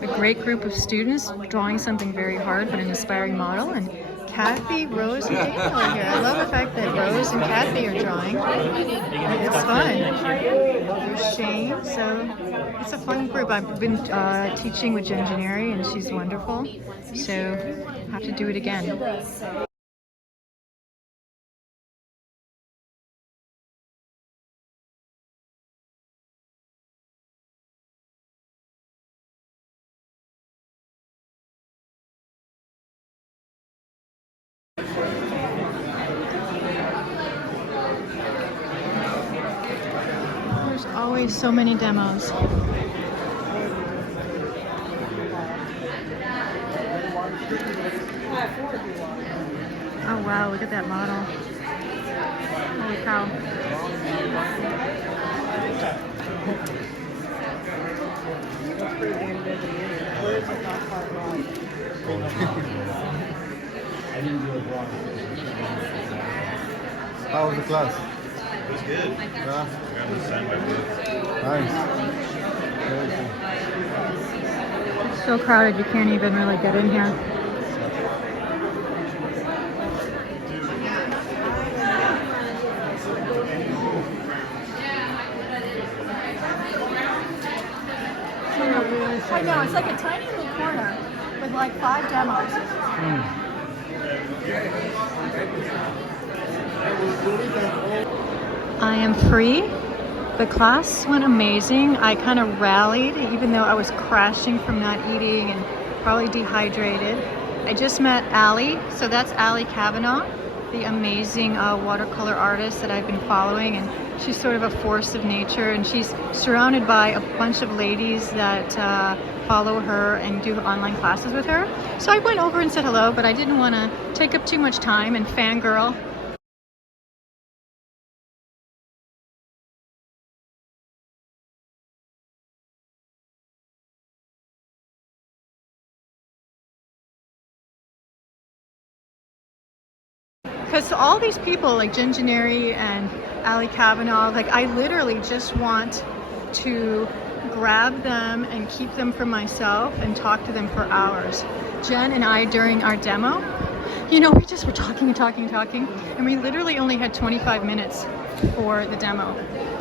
A great group of students drawing something very hard but an inspiring model, and Kathy, Rose, and Daniel are here. I love the fact that Rose and Kathy are drawing. It's fun. There's Shane, so it's a fun group. I've been teaching with Jen Gennari, and she's wonderful. So I have to do it again. There's always so many demos. Oh wow, look at that model. Holy cow. How was the class? It was good. Yeah. I got to sign my book. Nice. It's so crowded, you can't even really get in here. I know, it's like a tiny little corner with like 5 demos. I am free The class went amazing. I kind of rallied, even though I was crashing from not eating and probably dehydrated. I just met Allie, so that's Allie Kavanaugh, the amazing watercolor artist that I've been following, and she's sort of a force of nature, and she's surrounded by a bunch of ladies that follow her and do online classes with her. So I went over and said hello, but I didn't want to take up too much time and fangirl. Because all these people like Jen Janeri and Allie Kavanaugh, like I literally just want to grab them and keep them for myself and talk to them for hours. Jen and I, during our demo, you know, we just were talking and talking and talking, and we literally only had 25 minutes for the demo.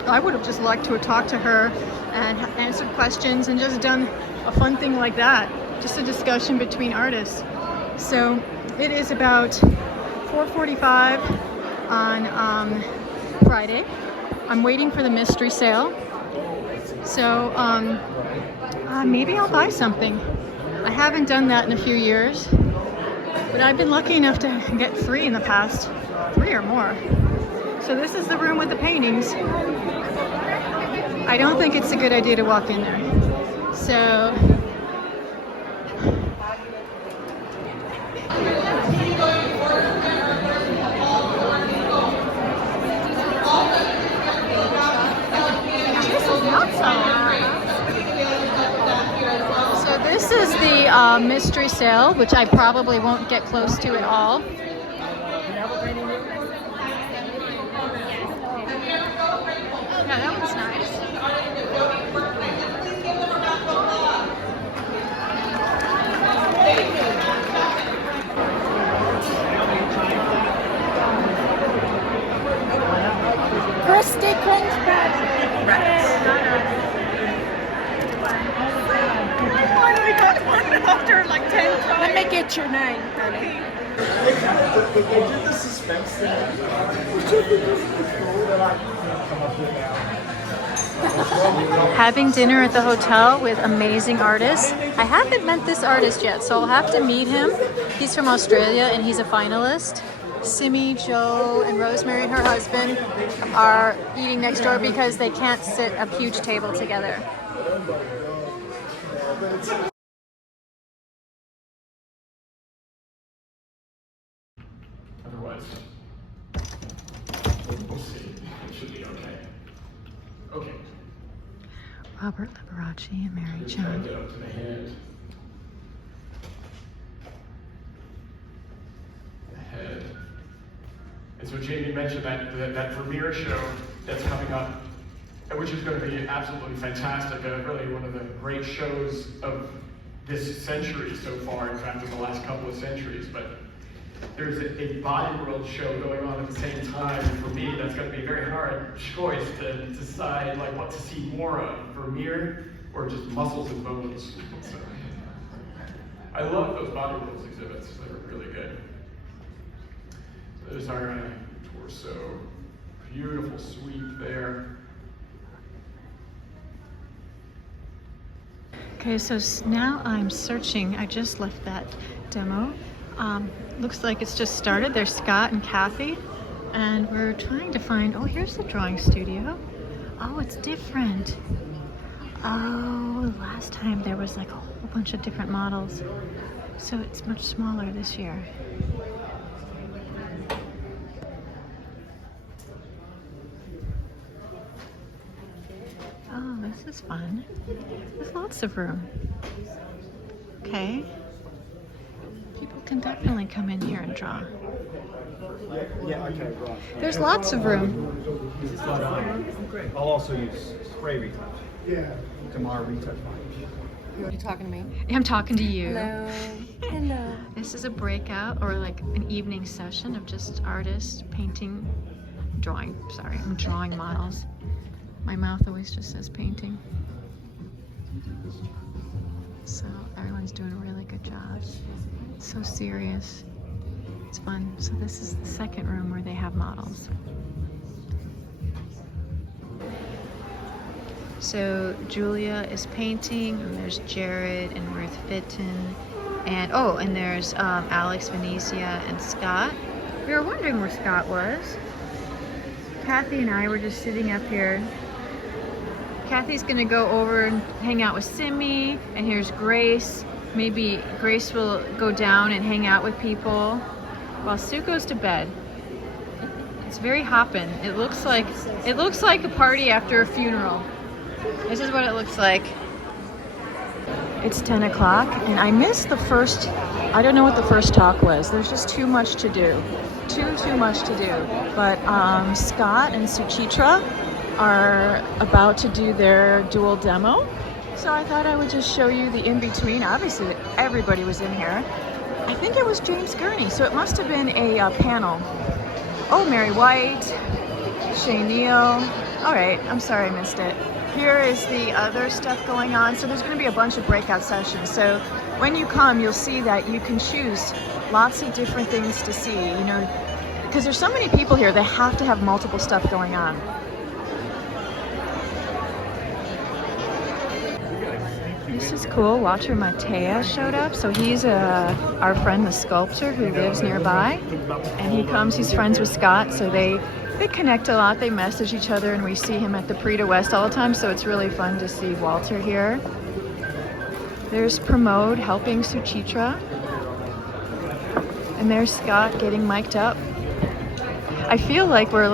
I would have just liked to have talked to her and answered questions and just done a fun thing like that, just a discussion between artists. So it is about 4:45 on Friday. I'm waiting for the mystery sale. So maybe I'll buy something. I haven't done that in a few years, but I've been lucky enough to get 3 in the past, 3 or more. So this is the room with the paintings. I don't think it's a good idea to walk in there. So this is the mystery sale, which I probably won't get close to at all. Yeah, that one's nice. Birthday crunch bread. Finally got one after like 10 tries. Let me get your name, honey. They did the suspense thing, which I think is cool that I can't come up with now. Having dinner at the hotel with amazing artists. I haven't met this artist yet, so I'll have to meet him. He's from Australia and he's a finalist. Symi, Joe, and Rosemary, her husband, are eating next door because they can't sit a huge table together. Otherwise, we'll see. It should be okay. Okay. Robert Liberace and Mary Just gotta Chung. get up to the head. The head. And so Jamie mentioned that premiere show that's coming up, which is going to be absolutely fantastic, really one of the great shows of this century so far, in fact, in the last couple of centuries. But there's a body world show going on at the same time, and for me, that's going to be a very hard choice to decide like what to see more of, Vermeer or just muscles and bones. So, I love those body worlds exhibits; they're really good. So there's our torso, beautiful sweep there. Okay, so now I'm searching. I just left that demo. Looks like it's just started. There's Scott and Kathy, and we're trying to find, oh, here's the drawing studio. Oh, it's different. Oh, last time there was like a whole bunch of different models. So it's much smaller this year. Oh, this is fun. There's lots of room. Okay. People can definitely come in here and draw. Yeah, okay, right. There's lots of room. But I'll also use spray retouch. Yeah. Tomorrow retouch. Are you talking to me? I'm talking to you. Hello. Hello. This is a breakout or like an evening session of just artists painting, drawing. Sorry, I'm drawing models. My mouth always just says painting. So everyone's doing a really good job. It's so serious. It's fun. So this is the second room where they have models. So Julia is painting, and there's Jared and Ruth Fitton, and oh, and there's Alex, Venezia, and Scott. We were wondering where Scott was. Kathy and I were just sitting up here. Kathy's gonna go over and hang out with Symi, and here's Grace. Maybe Grace will go down and hang out with people while Sue goes to bed. It's very hoppin'. It looks like a party after a funeral. This is what it looks like. It's 10 o'clock, and I missed the first. I don't know what the first talk was. There's just too much to do. Too much to do. But Scott and Suchitra are about to do their dual demo. So I thought I would just show you the in-between. Obviously, everybody was in here. I think it was James Gurney, so it must have been a panel. Oh, Mary White, Shay Neal. All right, I'm sorry I missed it. Here is the other stuff going on. So there's going to be a bunch of breakout sessions. So when you come, you'll see that you can choose lots of different things to see, you know, because there's so many people here, they have to have multiple stuff going on. This is cool. Walter Matea showed up. So he's our friend, the sculptor, who lives nearby. And he comes, he's friends with Scott, so they connect a lot. They message each other, and we see him at the Prita West all the time, so it's really fun to see Walter here. There's Pramod helping Suchitra. And there's Scott getting mic'd up. I feel like we're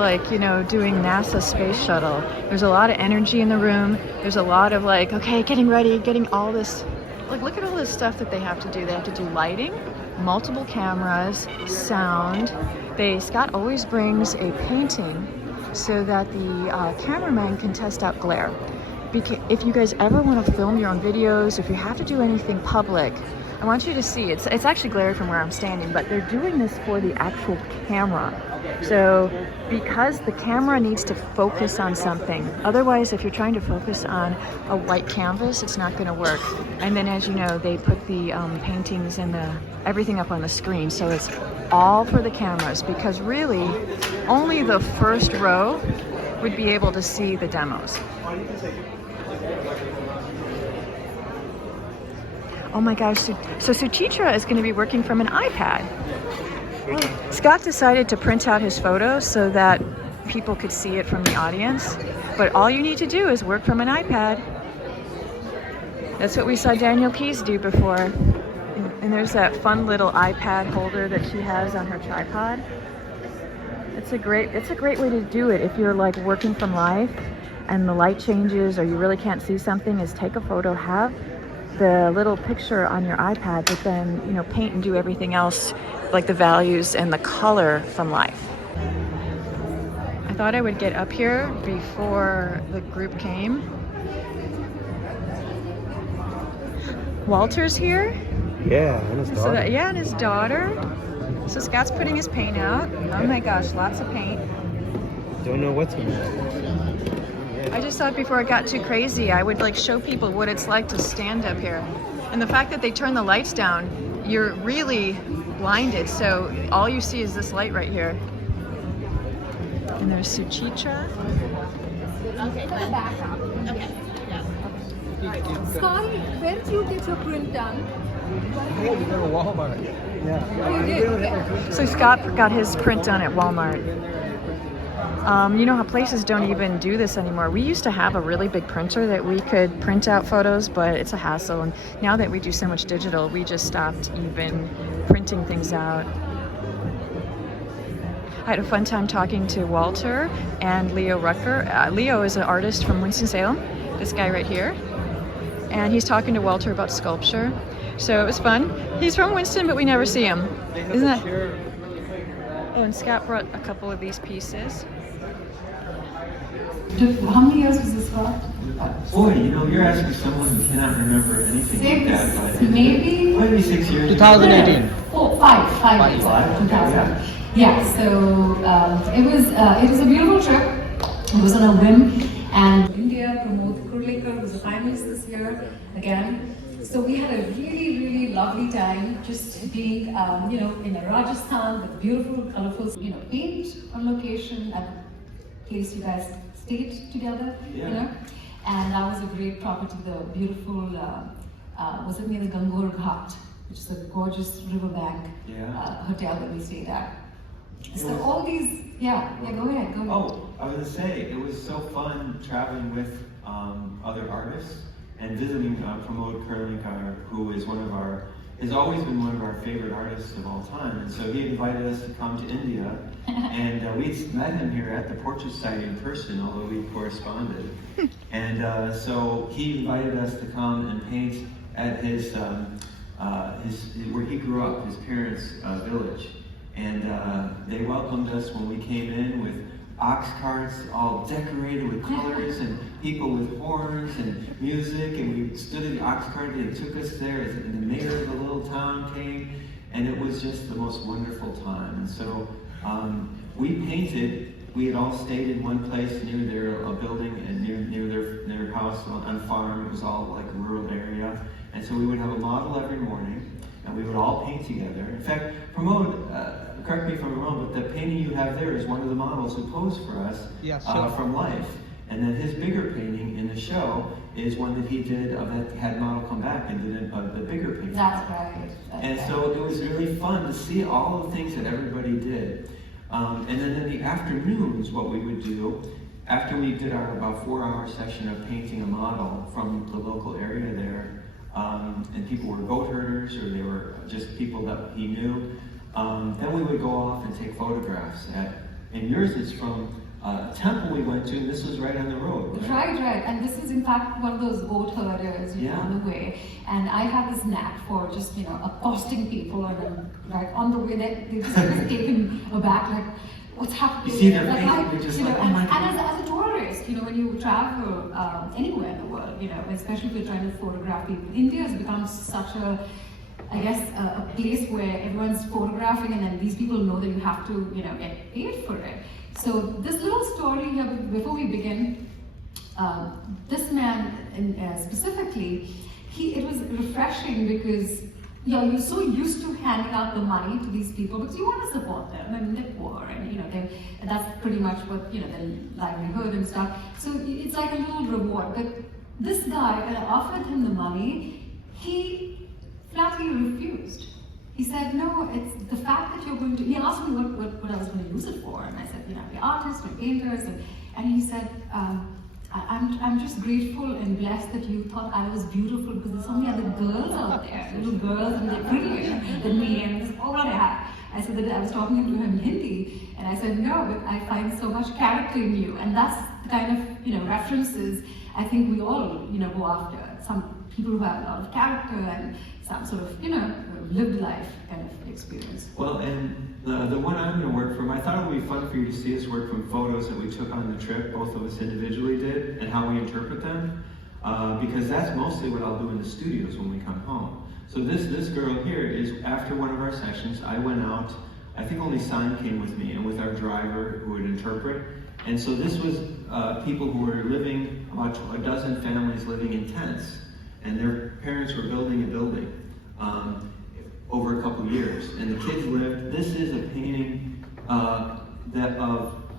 doing NASA space shuttle. There's a lot of energy in the room. There's a lot of okay, getting ready, getting all this. Look at all this stuff that they have to do. They have to do lighting, multiple cameras, sound. Scott always brings a painting so that the cameraman can test out glare. If you guys ever want to film your own videos, if you have to do anything public, I want you to see, it's actually glared from where I'm standing, but they're doing this for the actual camera. So because the camera needs to focus on something, otherwise if you're trying to focus on a white canvas, it's not going to work. And then, as you know, they put the paintings and everything up on the screen, so it's all for the cameras, because really only the first row would be able to see the demos. Oh my gosh, so Suchitra is going to be working from an iPad. Oh, Scott decided to print out his photos so that people could see it from the audience, but all you need to do is work from an iPad. That's what we saw Danielle Keyes do before. And there's that fun little iPad holder that she has on her tripod. It's a great way to do it if you're working from live and the light changes or you really can't see something, is take a photo, have the little picture on your iPad, but then, paint and do everything else, like the values and the color from life. I thought I would get up here before the group came. Walter's here. Yeah, and his daughter. And his daughter. So Scott's putting his paint out. Oh my gosh, lots of paint. Don't know what's going on. I just thought before it got too crazy, I would show people what it's like to stand up here. And the fact that they turn the lights down, you're really blinded. So all you see is this light right here. And there's Suchitra. Okay, go back up. Okay. Scott, where did you get your print done? I had to go to Walmart. Yeah. Oh, you did? Okay. So Scott got his print done at Walmart. You know how places don't even do this anymore. We used to have a really big printer that we could print out photos, but it's a hassle. And now that we do so much digital, we just stopped even printing things out. I had a fun time talking to Walter and Leo Rucker. Leo is an artist from Winston-Salem, this guy right here. And he's talking to Walter about sculpture. So it was fun. He's from Winston, but we never see him. Isn't that? Oh, and Scott brought a couple of these pieces. How many years was this for? Boy, you're asking someone who cannot remember anything like that. Maybe? Maybe 6 years. 2018. Oh, five years. 2000. Yeah. So it was a beautiful trip. It was on a whim, and India, Pramod Kurlekar was a finalist this year again. So we had a really, really lovely time just being, in Rajasthan with beautiful, colorful, paint on location at the place you guys stayed together, And that was a great property, the beautiful, was it near the Gangur Ghat, which is a gorgeous riverbank hotel that we stayed at. So all these, go ahead. Oh, I was gonna say, it was so fun traveling with other artists and visiting Pramod Kurlinkar, who is has always been one of our favorite artists of all time. And so he invited us to come to India, and we'd met him here at the Portrait Society in person, although we corresponded. And so he invited us to come and paint at his where he grew up, his parents' village. And they welcomed us when we came in with ox carts all decorated with colors and people with horns and music, and we stood at the ox cart and they took us there, and the mayor of the little town came, and it was just the most wonderful time. And so we painted. We had all stayed in one place near their building and near their house on a farm. It was all like a rural area, and so we would have a model every morning, and we would all paint together. In fact, Pramod, correct me if I'm wrong, but the painting you have there is one of the models who posed for us from life. And then his bigger painting in the show is one that he did that had model come back and did the bigger painting. That's right. And so it was really fun to see all the things that everybody did. And then in the afternoons, what we would do, after we did our about 4-hour session of painting a model from the local area there, and people were goat herders or they were just people that he knew, then we would go off and take photographs. And yours is from a temple we went to, and this was right on the road, right? Right. And this is in fact one of those goat herders on the way. And I have this knack for just, accosting people, and then like on the way they just get taken aback, like, what's happening? You see their face, they're just like, oh my God. And as a tourist, when you travel anywhere in the world, especially if you're trying to photograph people, India has become such a place where everyone's photographing, and then these people know that you have to, get paid for it. So this little story here, before we begin, this man specifically, it was refreshing because you're so used to handing out the money to these people because you want to support them. I mean, they're poor, and that's pretty much what their livelihood and stuff. So it's like a little reward. But this guy, when I offered him the money, he flatly refused. He said, no, it's the fact that you're going to, he asked me what I was going to use it for, and I said, we're artists, we're painters, and he said, I'm just grateful and blessed that you thought I was beautiful because there's so many other girls out there, little girls, and they're prettier than me, and that's all I have. I said that I was talking to him in Hindi, and I said, no, but I find so much character in you, and that's the kind of, references I think we all, go after. Some people who have a lot of character and some sort of, lived life kind of experience. Well, and the one I'm going to work from, I thought it would be fun for you to see us work from photos that we took on the trip, both of us individually did, and how we interpret them, because that's mostly what I'll do in the studios when we come home. So this girl here is, after one of our sessions, I went out, I think only Symi came with me, and with our driver who would interpret. And so this was people who were living, about a dozen families living in tents, and their parents were building a building over a couple years, and the kids lived. This is a painting I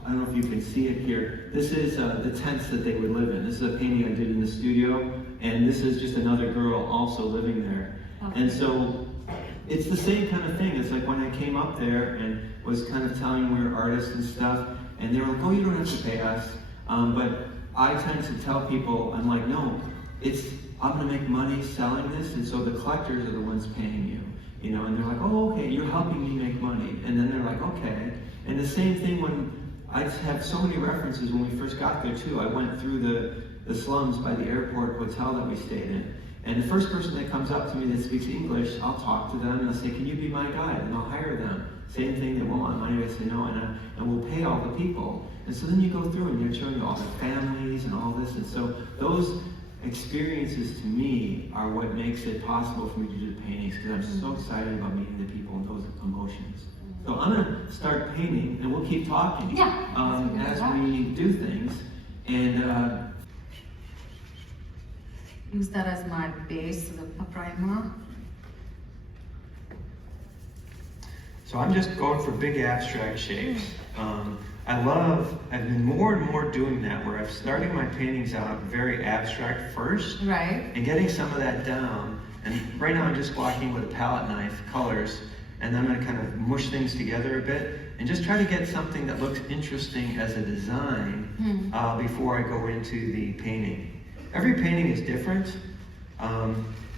don't know if you can see it here. This is the tents that they would live in. This is a painting I did in the studio, and this is just another girl also living there. Okay. And so it's the same kind of thing. It's like when I came up there and was kind of telling them we were artists and stuff, and they were like, oh, you don't have to pay us. But I tend to tell people, I'm like, no, I'm going to make money selling this, and so the collectors are the ones paying you. And they're like, oh, okay, you're helping me make money. And then they're like, okay. And the same thing when I have so many references when we first got there too. I went through the slums by the airport hotel that we stayed in. And the first person that comes up to me that speaks English, I'll talk to them and I'll say, can you be my guide? And I'll hire them. Same thing, they won't want money, I say no, and we'll pay all the people. And so then you go through and you're showing all the families and all this. And so those experiences to me are what makes it possible for me to do the paintings, because I'm so excited about meeting the people and those emotions. So I'm going to start painting, and we'll keep talking as we do things. And use that as my base, a primer. So I'm just going for big abstract shapes. I've been more and more doing that, where I'm starting my paintings out very abstract first, Right. and getting some of that down. And right now I'm just walking with a palette knife, colors, and then I'm gonna kind of mush things together a bit, and just try to get something that looks interesting as a design before I go into the painting. Every painting is different,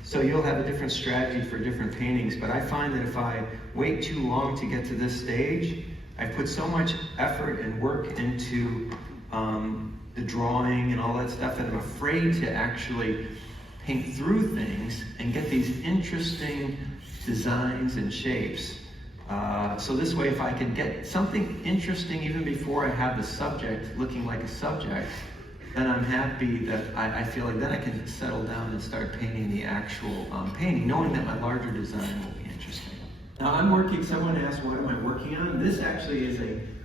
so you'll have a different strategy for different paintings, but I find that if I wait too long to get to this stage, I've put so much effort and work into the drawing and all that stuff that I'm afraid to actually paint through things and get these interesting designs and shapes. So this way, if I can get something interesting even before I have the subject looking like a subject, then I'm happy that I feel like then I can settle down and start painting the actual painting, knowing that my larger design will be interesting. Now I'm working, someone asked what am I working on? This actually is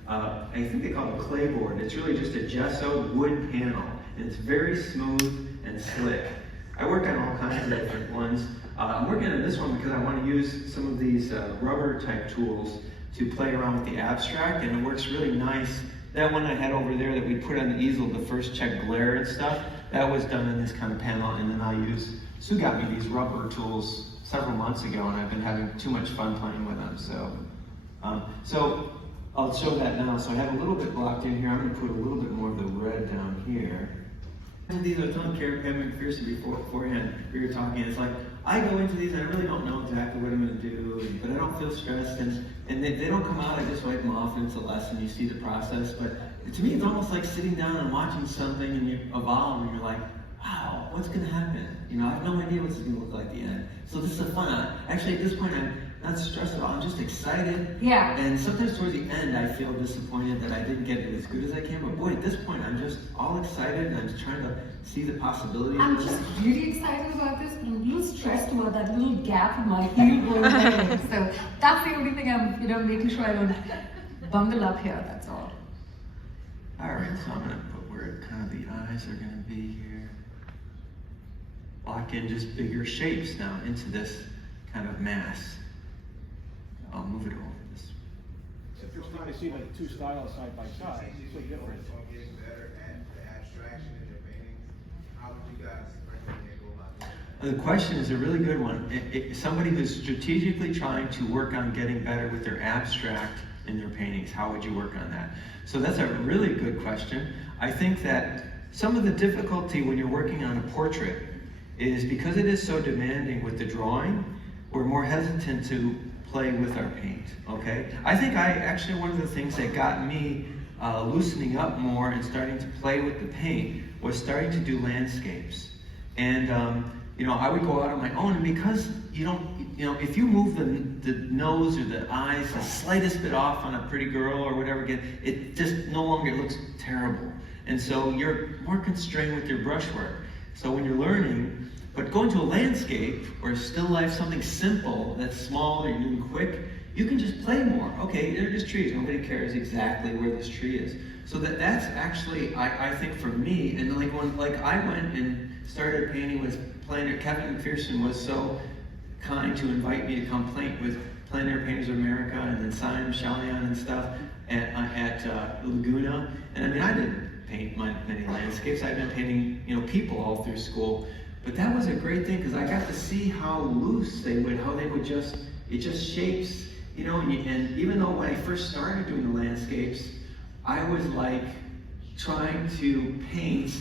I think they call it a clay board. It's really just a gesso wood panel, and it's very smooth and slick. I work on all kinds of different ones. I'm working on this one because I want to use some of these rubber type tools to play around with the abstract, and it works really nice. That one I had over there that we put on the easel, the first check glare and stuff, that was done in this kind of panel, and then Sue got me these rubber tools several months ago, and I've been having too much fun playing with them, so I'll show that now. So I have a little bit blocked in here. I'm going to put a little bit more of the red down here. And these, I was telling Kevin McPherson beforehand, we were talking, it's like, I go into these and I really don't know exactly what I'm going to do, but I don't feel stressed, and they don't come out, I just wipe them off, and it's a lesson, you see the process. But to me, it's almost like sitting down and watching something, and you evolve, and you're like, wow, what's going to happen? You know, I have no idea what's going to look like at the end. So this is fun. Actually, at this point, I'm not stressed at all. I'm just excited. Yeah. And sometimes towards the end, I feel disappointed that I didn't get it as good as I can. But boy, at this point, I'm just all excited, and I'm just trying to see the possibilities. I'm just really excited about this, but I'm a little stressed about that little gap in my heel going there. So that's the only thing I'm, making sure I don't bungle up here. That's all. All right, so I'm gonna put where kind of the eyes are gonna be here. Lock in just bigger shapes now into this kind of mass. I'll move it over this. It's interesting to see the two styles side by side. It's so different. The question is a really good one. Somebody who's strategically trying to work on getting better with their abstract in their paintings, how would you work on that? So that's a really good question. I think that some of the difficulty when you're working on a portrait is because it is so demanding with the drawing, we're more hesitant to play with our paint, okay? I think actually one of the things that got me loosening up more and starting to play with the paint was starting to do landscapes. And I would go out on my own, and because if you move the nose or the eyes the slightest bit off on a pretty girl or whatever, it just no longer looks terrible. And so you're more constrained with your brushwork. So when you're learning, but going to a landscape or a still life, something simple that's small or you're doing quick, you can just play more. Okay, they're just trees. Nobody cares exactly where this tree is. So that's actually, I think for me, and when I went and started painting with plein air. Kevin McPherson was so kind to invite me to come paint with Plein Air Painters of America, and then Simon Chalian and stuff at Laguna. And I mean, I didn't paint many landscapes. I've been painting, people all through school. But that was a great thing because I got to see how loose it just shapes, and even though when I first started doing the landscapes, I was like trying to paint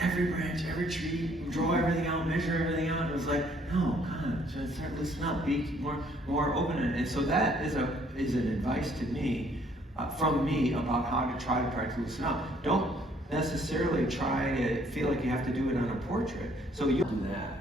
every branch, every tree, draw everything out, measure everything out. It was like, no, God, just start loosening up, be more open. And so that is an advice to me, from me, about how to try to practically loosen up. Don't necessarily try to feel like you have to do it on a portrait. So you'll do that.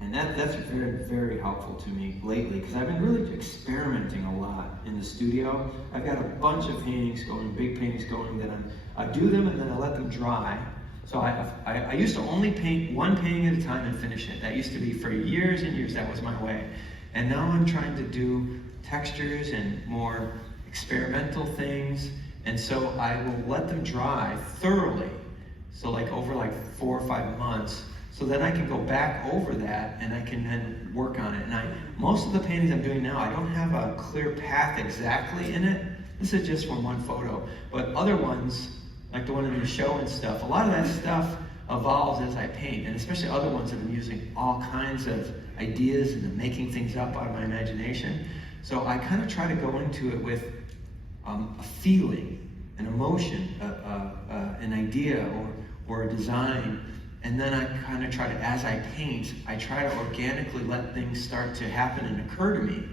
And that's very, very helpful to me lately, because I've been really experimenting a lot in the studio. I've got a bunch of paintings going, big paintings going, that I do them and then I let them dry. So I used to only paint one painting at a time and finish it. That used to be for years and years, that was my way. And now I'm trying to do textures and more experimental things. And so I will let them dry thoroughly. So over 4 or 5 months. So then I can go back over that and I can then work on it. And most of the paintings I'm doing now, I don't have a clear path exactly in it. This is just from one photo. But other ones, like the one in the show and stuff, a lot of that stuff evolves as I paint, and especially other ones that I'm using all kinds of ideas and I'm making things up out of my imagination. So I kind of try to go into it with a feeling, an emotion, an idea or a design, and then I kind of try to, as I paint, I try to organically let things start to happen and occur to me.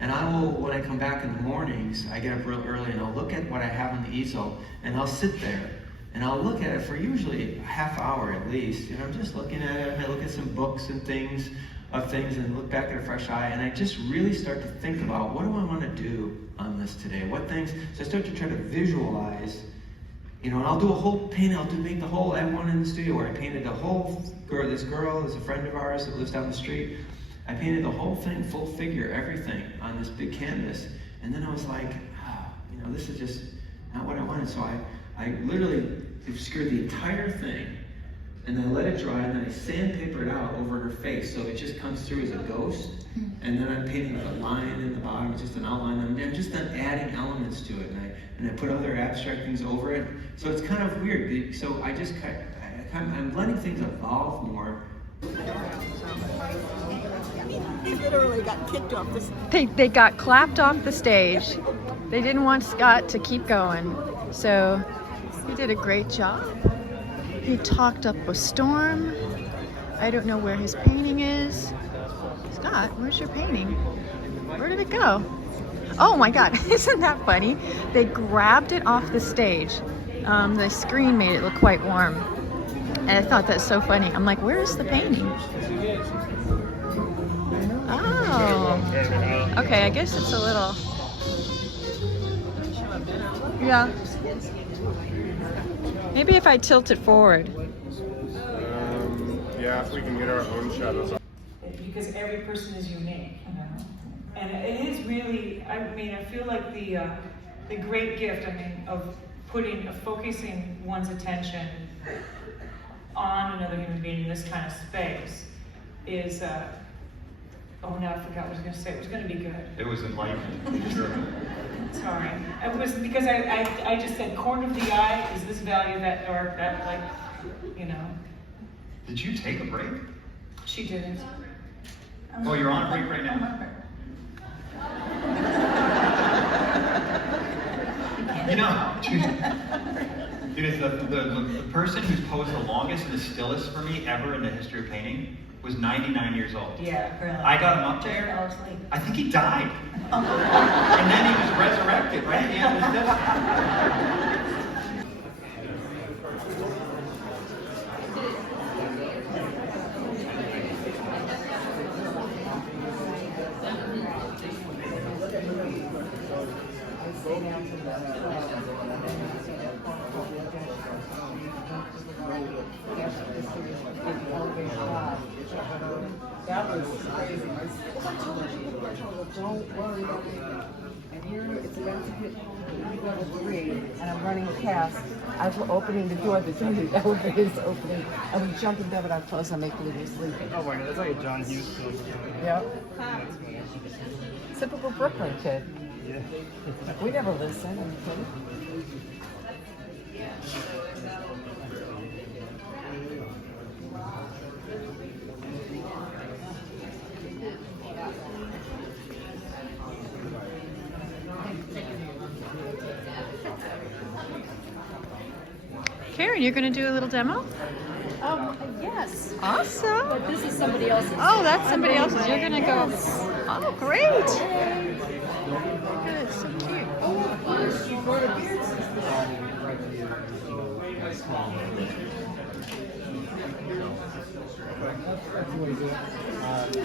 And I will, when I come back in the mornings, I get up real early and I'll look at what I have on the easel, and I'll sit there and I'll look at it for usually a half hour at least. And I'm just looking at it, and I look at some books and things, and look back at a fresh eye, and I just really start to think about, what do I want to do on this today? What things? So I start to try to visualize, and I'll do a whole paint. Make the whole. I have one in the studio where I painted the whole girl. This girl is a friend of ours that lives down the street. I painted the whole thing, full figure, everything on this big canvas, and then I was like, this is just not what I wanted. So I literally obscured the entire thing, and I let it dry, and then I sandpaper it out over her face so it just comes through as a ghost. And then I'm painting a line in the bottom, just an outline. I'm just then adding elements to it, and I put other abstract things over it. So it's kind of weird. So I'm letting things evolve more. He literally got kicked off the stage. They got clapped off the stage. They didn't want Scott to keep going. So he did a great job. He talked up a storm. I don't know where his painting is. Scott, where's your painting? Where did it go? Oh my God, isn't that funny? They grabbed it off the stage. The screen made it look quite warm. And I thought that's so funny. I'm like, where is the painting? Oh. Okay, I guess it's a little... Yeah. Maybe if I tilt it forward. Yeah, if we can get our own shadows on. Because every person is unique, and it is really. I feel like the great gift. Of focusing one's attention on another human being in this kind of space is. Oh, now I forgot what I was going to say. It was going to be good. It was enlightening. Sure. Sorry. It was because I just said corner of the eye is this value that, or that, like, Did you take a break? She didn't. Oh, you're on a break right now? The person who's posed the longest and the stillest for me ever in the history of painting was 99 years old. Yeah, really. I got him up there. I think he died. And then he was resurrected right at the end of his death. That was crazy. Don't worry about it. And here it's about to hit level 3, and I'm running past. I was opening the door, the elevator is opening, and we jump in bed without clothes and make believe we're sleeping. Oh my God, that's like a John Hughes film. Yep. Typical Brooklyn kid. Yeah. We never listen. Karen, you're going to do a little demo? Yes. Awesome. But this is somebody else's. Oh, that's somebody else's. You're going to go. Yes. Oh, great. Good. So cute.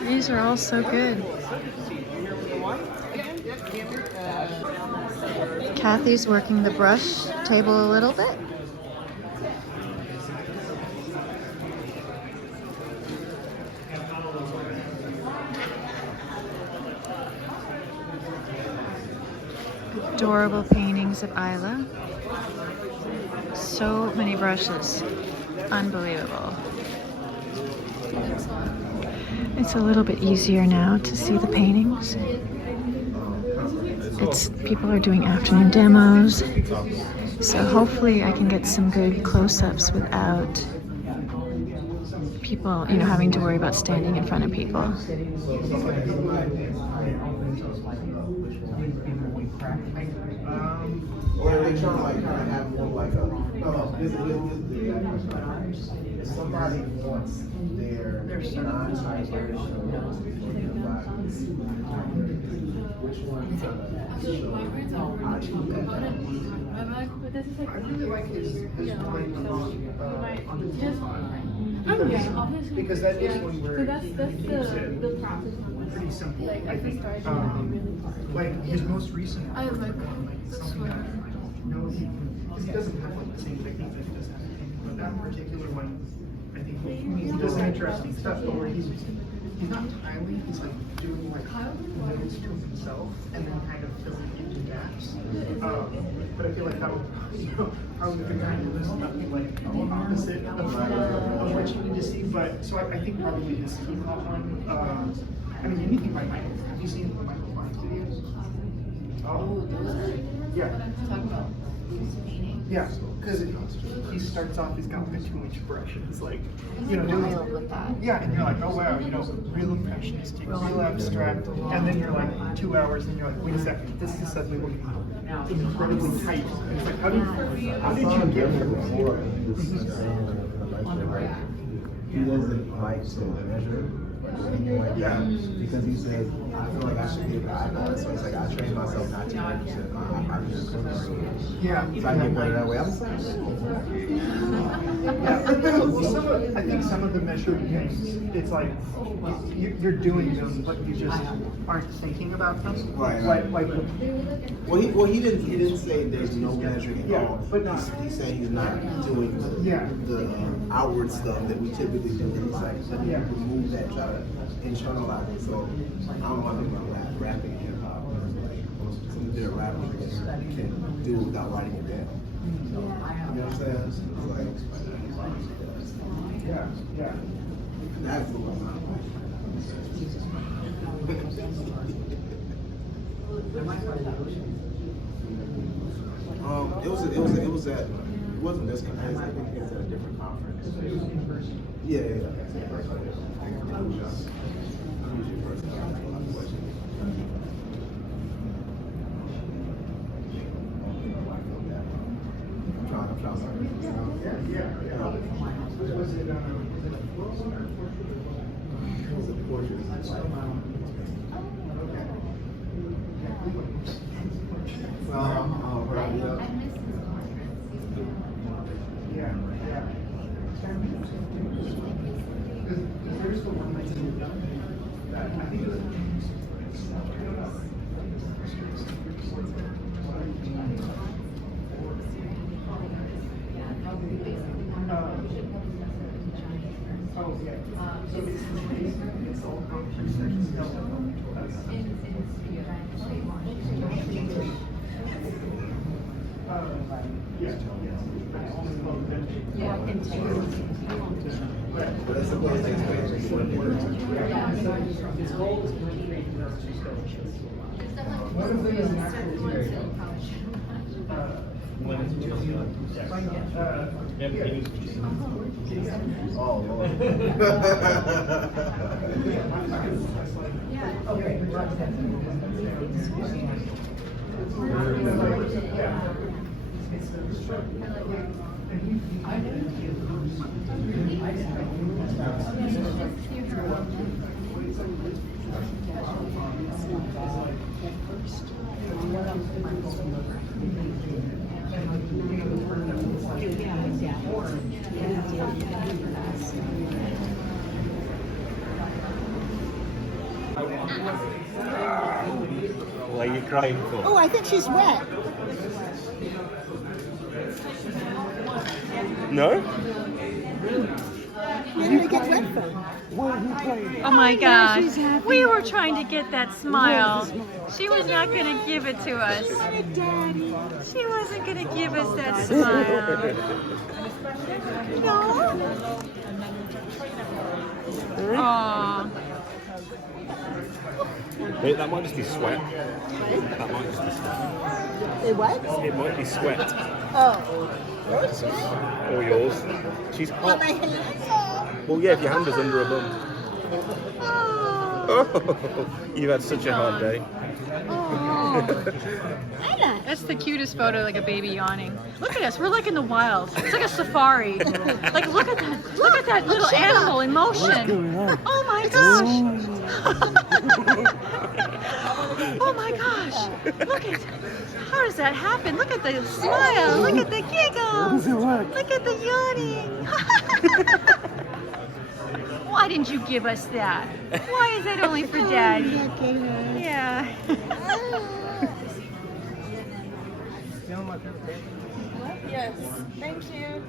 These are all so good. Kathy's working the brush table a little bit. Adorable paintings of Isla. So many brushes. Unbelievable. It's a little bit easier now to see the paintings. people are doing afternoon demos. So hopefully I can get some good close-ups without people, you know, having to worry about standing in front of people. Or are they trying to like kind of have more like a if somebody wants their non-type version of which one? I really like his drawing on the because that is one where he keeps it pretty simple. I think like his most recent I like something that he doesn't have like the same technique that he does have, but that particular one, I think he does some interesting stuff where he's not tiling, he's like doing like notes to himself and then kind of filling in gaps. But I feel like that would probably be kind of list nothing like opposite of what you need to see. But so I think probably his hip hop one. I mean, anything by Michael. Have you seen Michael Farms videos? Oh, yeah. Yeah, because he starts off, he's got like a 2-inch brush, and it's like, you know, doing with that. Yeah, and you're like, oh wow, you know, real impressionistic, real abstract, and then you're like 2 hours, and you're like, wait a second, this is suddenly looking incredibly tight. And it's like, how did you get here? He doesn't like to measure. Yeah. Because he says, I feel like I should give an eyeball. So it's like, I train myself not to measure. I'm just going to yeah. So I get better that way. I'm sorry. I think some of the measured things, it's like, you're doing them, but you just aren't thinking about them. Right. Well, he didn't say there's no measuring at all. But he said he's not doing the outward stuff that we typically do. He's like, let me remove that, try to internalize it. So I don't want to think about rapping and hip hop. Like some of their rappers can do it without writing it down. You know what I'm saying? Yeah. That's the one. It wasn't this conference. I think it was at a different conference. Yeah. Oh, Lord. What are you crying for? Oh, I think she's wet. No? Where did it get wet from? Oh my gosh. We were trying to get that smile. She was not going to give it to us. She wasn't going to give us that smile. No? Aww. Wait, that might just be sweat. That might just be sweat. They what? It might be sweat. Oh. Yours? Or yours. She's On hot. my hand. Well, yeah, if your hand is under a bum. Oh, you've had such a hard day. That's the cutest photo, like a baby yawning. Look at us, we're like in the wild. It's like a safari. Like look at that little animal in motion. Oh my gosh. Oh my gosh. Look at, how does that happen? Look at the smile, look at the giggles. Look at the yawning. Why didn't you give us that? Why is that only for Daddy? Yeah. Yes, thank you.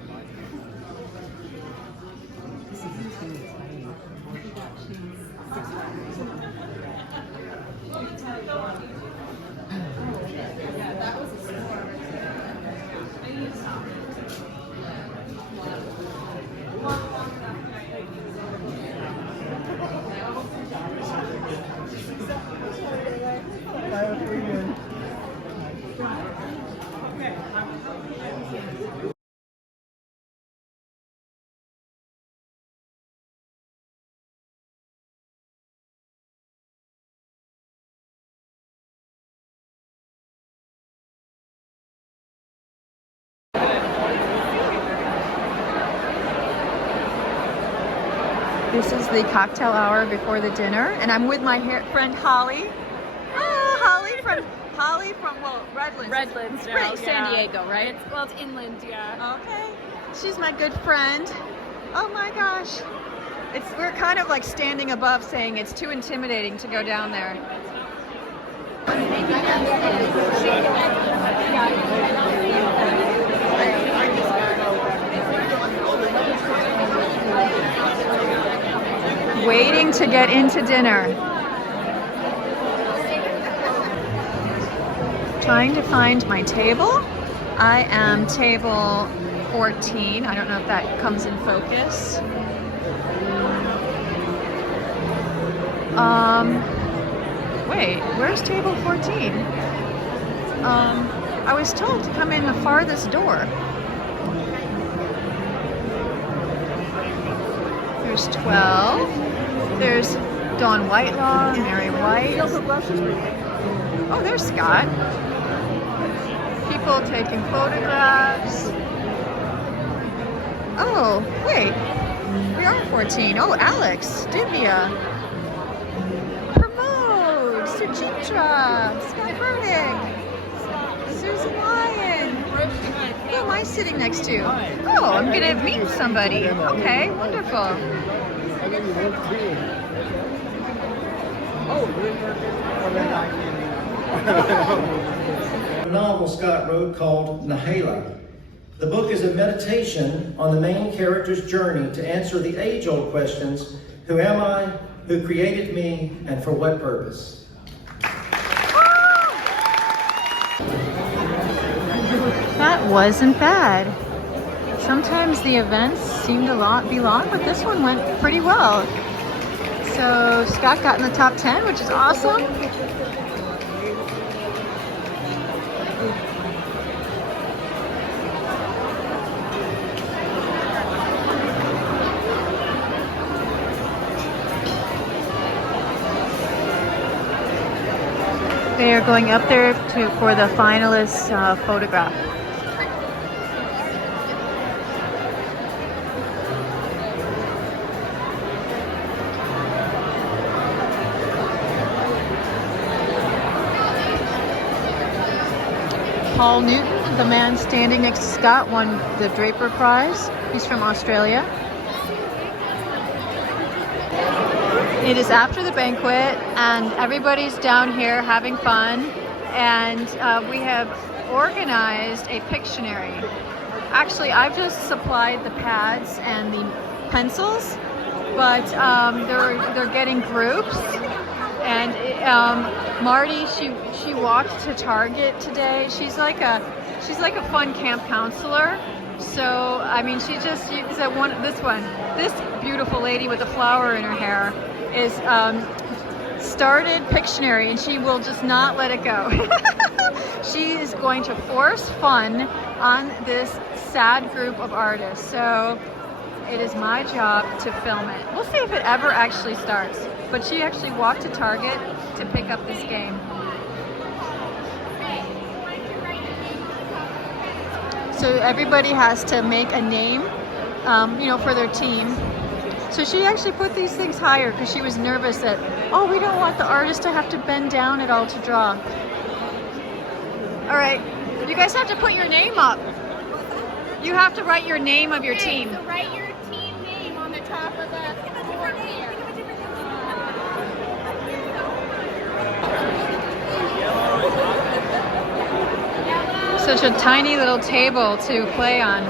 This is the cocktail hour before the dinner, and I'm with my friend Holly. Oh, Holly from well, Redlands. Redlands, Right, yeah. San Diego, right? Well, it's inland, yeah. Okay. She's my good friend. Oh my gosh. We're kind of like standing above saying it's too intimidating to go down there. Waiting to get into dinner. Trying to find my table. I am table 14. I don't know if that comes in focus. Wait, where's table 14? I was told to come in the farthest door. There's 12. There's Dawn Whitelaw, Mary White. Oh, there's Scott. People taking photographs. Oh, wait. We are 14. Oh, Alex, Divya, Pramod, Suchitra, Scott Burdick, Susan Lyon. Who am I sitting next to? Oh, I'm gonna meet somebody. Okay, wonderful. A novel Scott wrote called Nahala. The book is a meditation on the main character's journey to answer the age-old questions: who am I, who created me, and for what purpose? That wasn't bad. Sometimes the events seem to be long, but this one went pretty well. So Scott got in the top 10, which is awesome. They are going up there for the finalists photograph. Paul Newton, the man standing next to Scott, won the Draper Prize. He's from Australia. It is after the banquet and everybody's down here having fun, and we have organized a Pictionary. Actually, I've just supplied the pads and the pencils, but they're getting groups. And Marty, she walked to Target today. She's like a fun camp counselor. So I mean, she just used this beautiful lady with a flower in her hair is started Pictionary and she will just not let it go. She is going to force fun on this sad group of artists. So it is my job to film it. We'll see if it ever actually starts. But she actually walked to Target to pick up this game. So everybody has to make a name, you know, for their team. So she actually put these things higher because she was nervous that, oh, we don't want the artist to have to bend down at all to draw. All right, you guys have to put your name up. You have to write your name of your team. So write your team name on the top of the board here. Such a tiny little table to play on.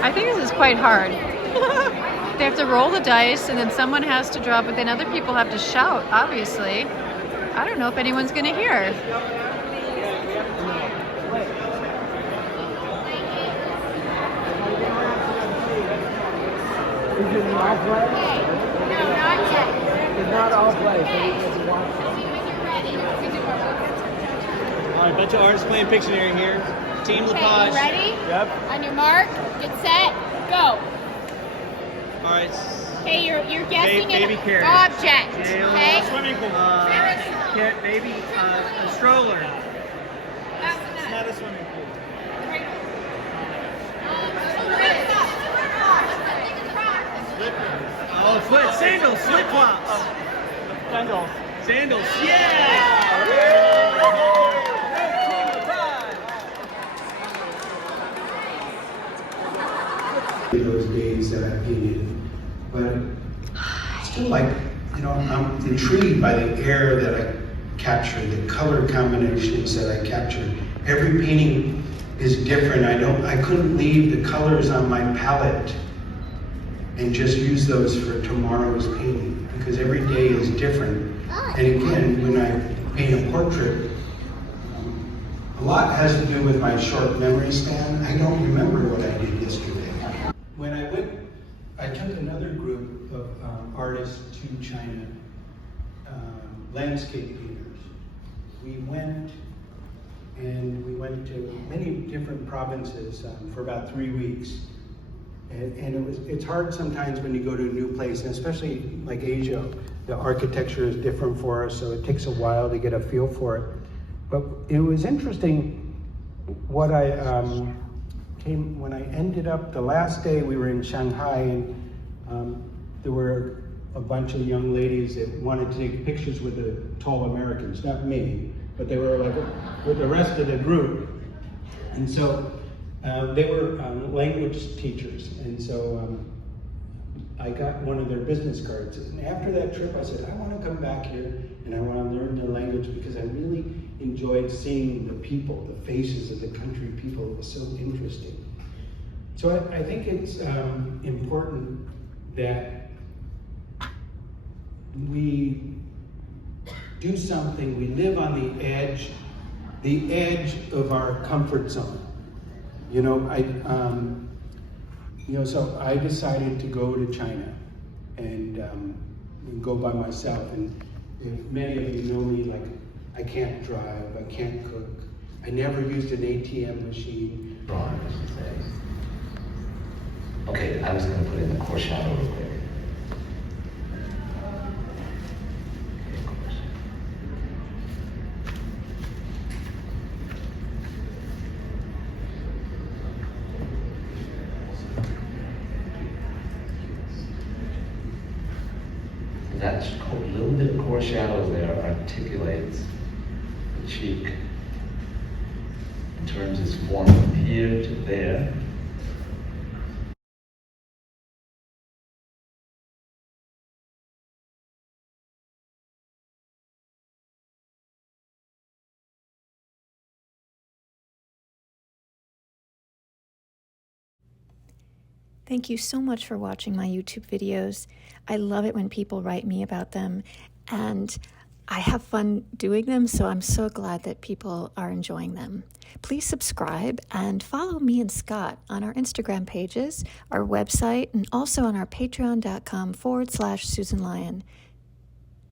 I think this is quite hard. They have to roll the dice and then someone has to draw, but then other people have to shout, obviously. I don't know if anyone's gonna hear. Is it all play? No, not yet. It's not all play, so you can watch it. All right, bunch of artists playing Pictionary here. Team Okay, Lepage. you ready? Yep. On your mark, get set, go. All right. Okay, you're guessing Baby an carrot. object. Jail. Okay. Swimming pool. Baby, a stroller. It's not a swimming pool. Oh, foot sandals, flip flops. Sandals. Sandals. Yeah. Those days that I painted, but still, like, you know, I'm intrigued by the air that I captured, the color combinations that I captured. Every painting is different. I couldn't leave the colors on my palette and just use those for tomorrow's painting, because every day is different. And again, when I paint a portrait, a lot has to do with my short memory span. I don't remember what I did yesterday. When I went, I took another group of artists to China, landscape painters. We went to many different provinces for about 3 weeks. And it's hard sometimes when you go to a new place, and especially like Asia, the architecture is different for us, so it takes a while to get a feel for it. But it was interesting what when I ended up, the last day we were in Shanghai, and there were a bunch of young ladies that wanted to take pictures with the tall Americans, not me, but they were like with the rest of the group. And so they were language teachers, and so I got one of their business cards. And after that trip, I said, I want to come back here and I want to learn their language, because I really enjoyed seeing the people, the faces of the country people. It was so interesting. So I think it's important that we do something. We live on the edge of our comfort zone. You know, so I decided to go to China and go by myself. And many of you know me, like, I can't drive, I can't cook. I never used an ATM machine. Drawing, I should say. Okay, I was going to put in the core shadow real quick. That little bit of core shadows there articulates the cheek in terms of its form from here to there. Thank you so much for watching my YouTube videos. I love it when people write me about them, and I have fun doing them, so I'm so glad that people are enjoying them. Please subscribe and follow me and Scott on our Instagram pages, our website, and also on our patreon.com/Susan Lyon.